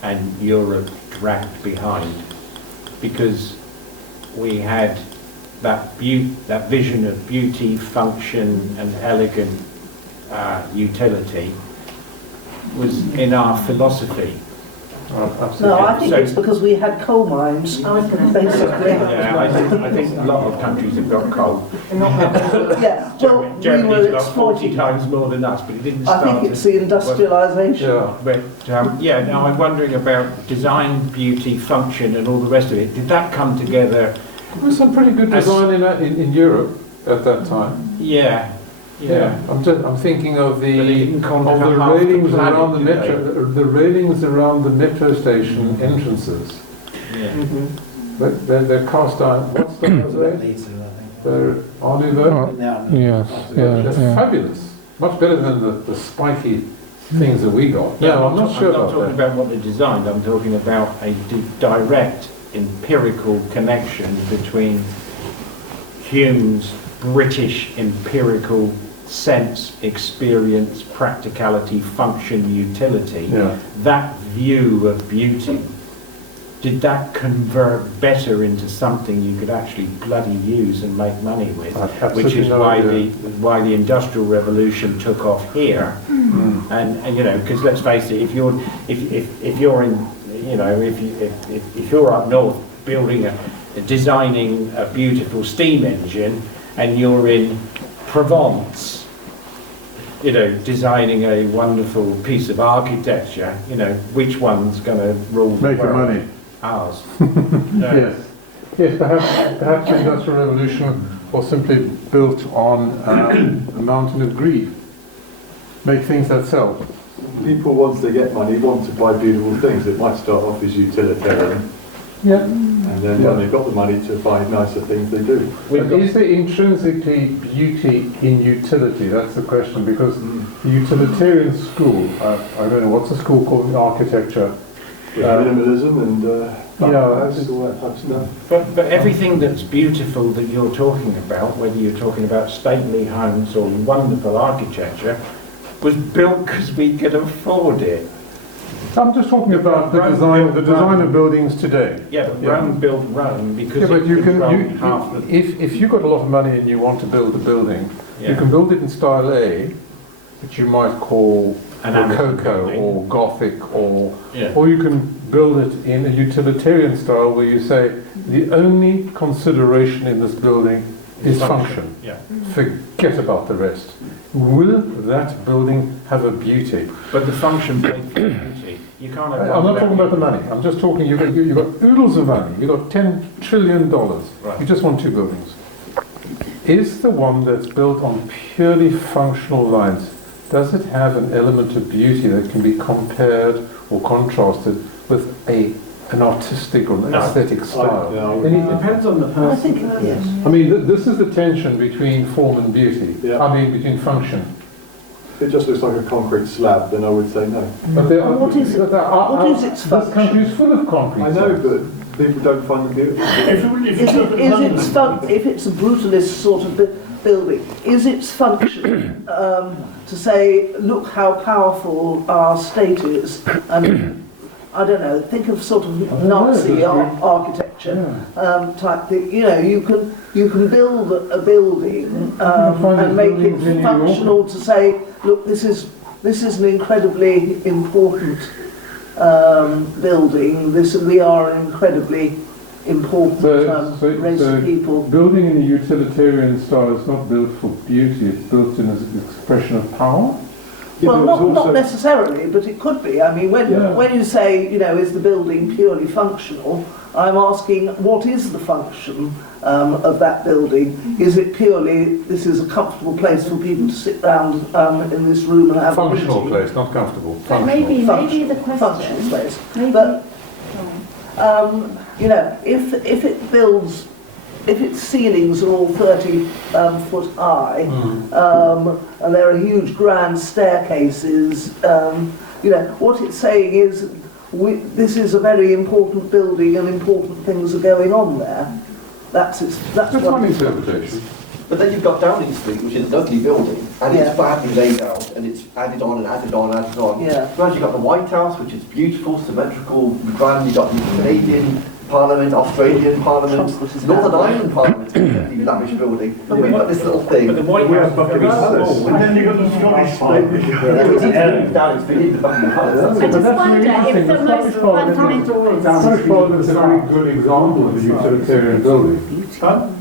and Europe dragged behind? Because we had that vision of beauty, function and elegant utility was in our philosophy. No, I think it's because we had coal mines, basically. Yeah, I think a lot of countries have got coal. Yeah, well, Germany's got 40 times more than us, but it didn't start. I think it's the industrialisation. But now I'm wondering about design, beauty, function, and all the rest of it. Did that come together? There was some pretty good design in Europe at that time. Yeah. I'm thinking of the railings around the metro, the railings around the metro station entrances. Yeah. But they're cast iron. What's the They're olive. That's fabulous. Much better than the spiky things that we got. Yeah, No, I'm not sure I'm not about talking that. about what they designed. I'm talking about a direct empirical connection between Hume's British empirical sense, experience, practicality, function, utility, that view of beauty, did that convert better into something you could actually bloody use and make money with? Which is why the Industrial Revolution took off here. And you know, because let's face it, if you're in, you know, if you're up north building designing a beautiful steam engine, and you're in Provence, you know, designing a wonderful piece of architecture, you know, which one's going to rule the Make the world? money. Ours. Yes, perhaps the Industrial Revolution was simply built on a mountain of greed. Make things that sell. People, once they get money, want to buy beautiful things. It might start off as utilitarian. Yeah. And then when they've got the money to buy nicer things, they do. Is there intrinsically beauty in utility? That's the question, because the utilitarian school, I don't know, what's the school called in architecture? Minimalism and all that type of stuff. But everything that's beautiful that you're talking about, whether you're talking about stately homes or wonderful architecture, was built because we could afford it. I'm just talking about the design of buildings today. Yeah, but Rome built Rome because but it you can, controlled half the... if you've got a lot of money and you want to build a building, you can build it in style A, which you might call Rococo or Gothic, or you can build it in a utilitarian style where you say the only consideration in this building is function. Forget about the rest. Will that building have a beauty? But the function paid for the beauty. You can't have I'm not talking about the money. I'm just talking, you've got oodles of money. You've got $10 trillion. You just want two buildings. Is the one that's built on purely functional lines, does it have an element of beauty that can be compared or contrasted with an artistic or an aesthetic style? It depends on the person. I think, yes. I mean, this is the tension between form and beauty. I mean, between function. If it just looks like a concrete slab, then I would say no. But what is its function? This country is full of concrete. I know, but people don't find them beautiful. If it's a brutalist sort of building, is its function to say, look how powerful our state is? I don't know, think of sort of Nazi architecture type thing. You know, you can build a building and make it functional to say, look, this is an incredibly important building. We are an incredibly important race of people. Building in a utilitarian style is not built for beauty, it's built in as an expression of power? Well, not necessarily, but it could be. I mean, when you say, you know, is the building purely functional, I'm asking, what is the function of that building? Is it purely, this is a comfortable place for people to sit round in this room and have a meeting? Functional place, not comfortable. But maybe the question... Functional place. Maybe, but, you know, if it builds... If its ceilings are all 30 foot high, and there are huge grand staircases, you know, what it's saying is this is a very important building and important things are going on there. That's one interpretation. But then you've got Downing Street, which is an ugly building, and it's badly laid out, and it's added on and added on and added on. Whereas you've got the White House, which is beautiful, symmetrical, grand. You've got the Canadian Parliament, Australian Parliament, Northern Ireland Parliament, a lavish building. And we've got this little thing. But the White House is very small. And then you've got the Scottish Parliament. Downing Street is the Buckingham Palace. I just wonder if the most fundamental... The Scottish Parliament is a very good example of a utilitarian building.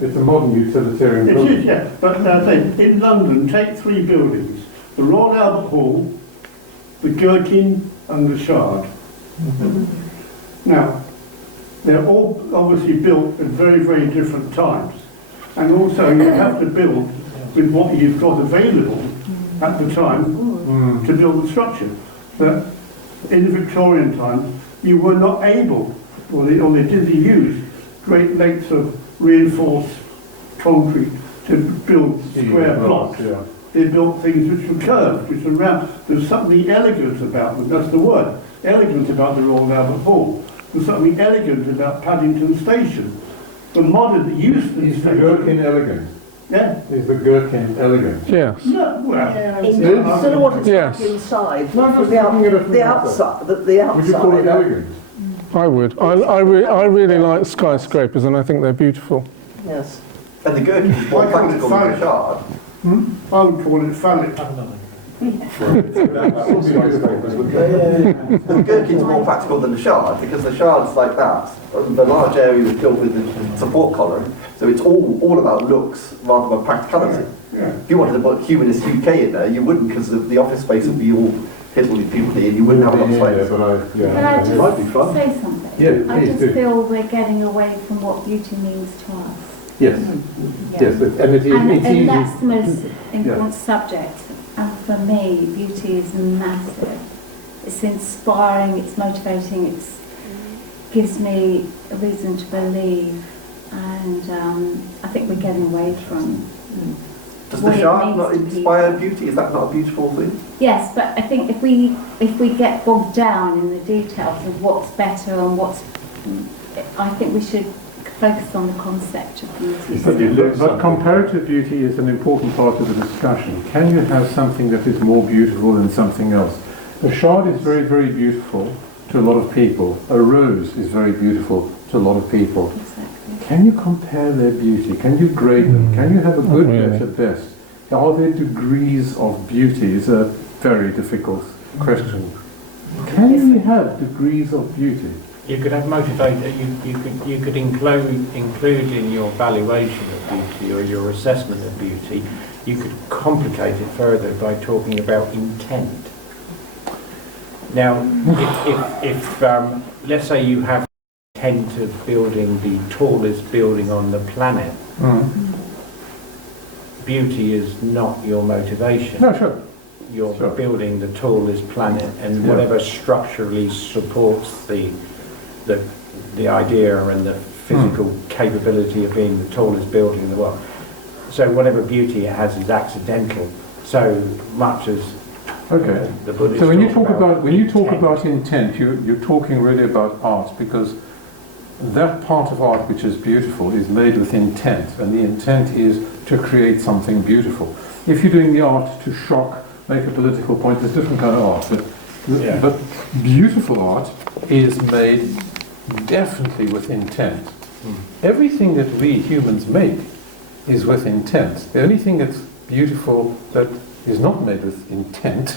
It's a modern utilitarian building. It is, yeah. But I think in London, take three buildings: the Royal Albert Hall, the Gherkin, and the Shard. Now, they're all obviously built at very, very different times. And also you have to build with what you've got available at the time to build the structure. But in the Victorian times, you were not able, or they didn't use great lengths of reinforced concrete to build square blocks. They built things which were curved, which were round. There's something elegant about them, that's the word, elegant about the Royal Albert Hall. There's something elegant about Paddington Station. The modern Euston Station. Is the Gherkin elegant? Yeah. Is the Gherkin elegant? Yes. No, well... Instead of what it's like inside, the outside. Would you call it elegant? I would. I really like skyscrapers and I think they're beautiful. Yes. And the Gherkin is more practical than the Shard. I would call it phallic. The Gherkin's more practical than the Shard because the Shard's like that. The large area was built with the support column, so it's all about looks rather than practicality. If you wanted to put Humanist UK in there, you wouldn't, because the office space would be all hidden with people in. You wouldn't have a lot of space. Can I just say something? Yeah, I just feel we're getting away from what beauty means to us. Yes. Yes, and it's easy. That's the most important subject. And for me, beauty is massive. It's inspiring, it's motivating, gives me a reason to believe, and I think we're getting away from. Does the shark not inspire beauty? Is that not a beautiful thing? Yes, but I think if we get bogged down in the details of what's better and what's, I think we should focus on the concept of beauty. But comparative beauty is an important part of the discussion. Can you have something that is more beautiful than something else? A shard is very, very beautiful to a lot of people. A rose is very beautiful to a lot of people. Exactly. Can you compare their beauty? Can you grade them? Can you have a good, better, best? Are there degrees of beauty? Is a very difficult question. Can you have degrees of beauty? You could have you could include in your valuation of beauty or your assessment of beauty, you could complicate it further by talking about intent. Now, if let's say you have intent of building the tallest building on the planet, beauty is not your motivation. No, sure. You're building the tallest planet, and whatever structurally supports the idea and the physical capability of being the tallest building in the world. So whatever beauty it has is accidental, so much as the Buddhists. So when you talk about intent, you're talking really about art, because that part of art which is beautiful is made with intent, and the intent is to create something beautiful. If you're doing the art to shock, make a political point, there's different kind of art, but beautiful art is made definitely with intent. Everything that we humans make is with intent. The only thing that's beautiful that is not made with intent,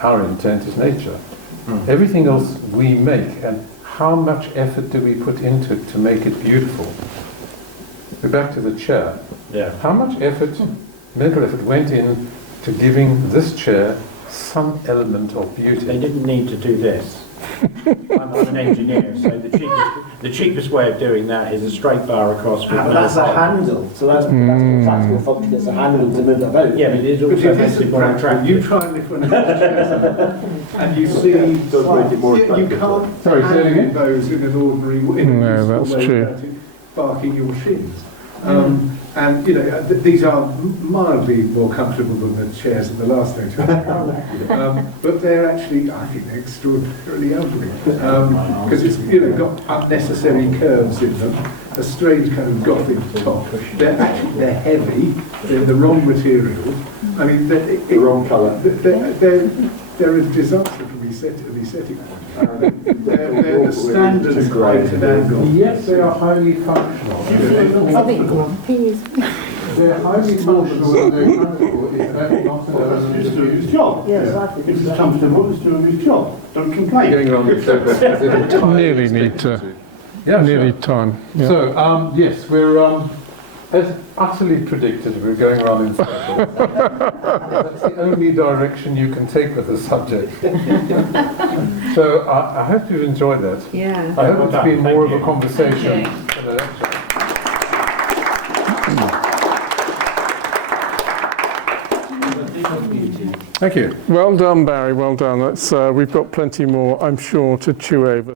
our intent, is nature. Everything else we make, and how much effort do we put into it to make it beautiful? We're back to the chair. How much effort, mental effort, went in to giving this chair some element of beauty? They didn't need to do this. I'm an engineer, so the cheapest way of doing that is a straight bar across. But that's a handle, so that's the practical function. It's a handle to move about. Yeah, but it also makes it more attractive. You try and lift one of those chairs and you see you can't handle those in an ordinary way. No, that's true. Barking your shins. And you know, these are mildly more comfortable than the chairs at the last stage. But they're actually, I think, they're extraordinarily ugly because it's got unnecessary curves in them, a strange kind of gothic top. They're heavy. They're the wrong material. I mean, the wrong colour. They're a disaster to be setting on. They're the standard height and angle. Yes, they are highly functional. They're highly functional and they're comfortable. Is that not an element It's doing his job. Yes, I think It's comfortable, it's doing his job. Don't complain. Going around the circle. Nearly need to. Nearly time. Yeah. So, yes, we're, as utterly predicted, we're going around in circles. That's the only direction you can take with the subject. So, I hope you've enjoyed that. Yeah. I hope it's been more of a conversation than a lecture. Thank you. Well done, Barry. Well done. We've got plenty more, I'm sure, to chew over.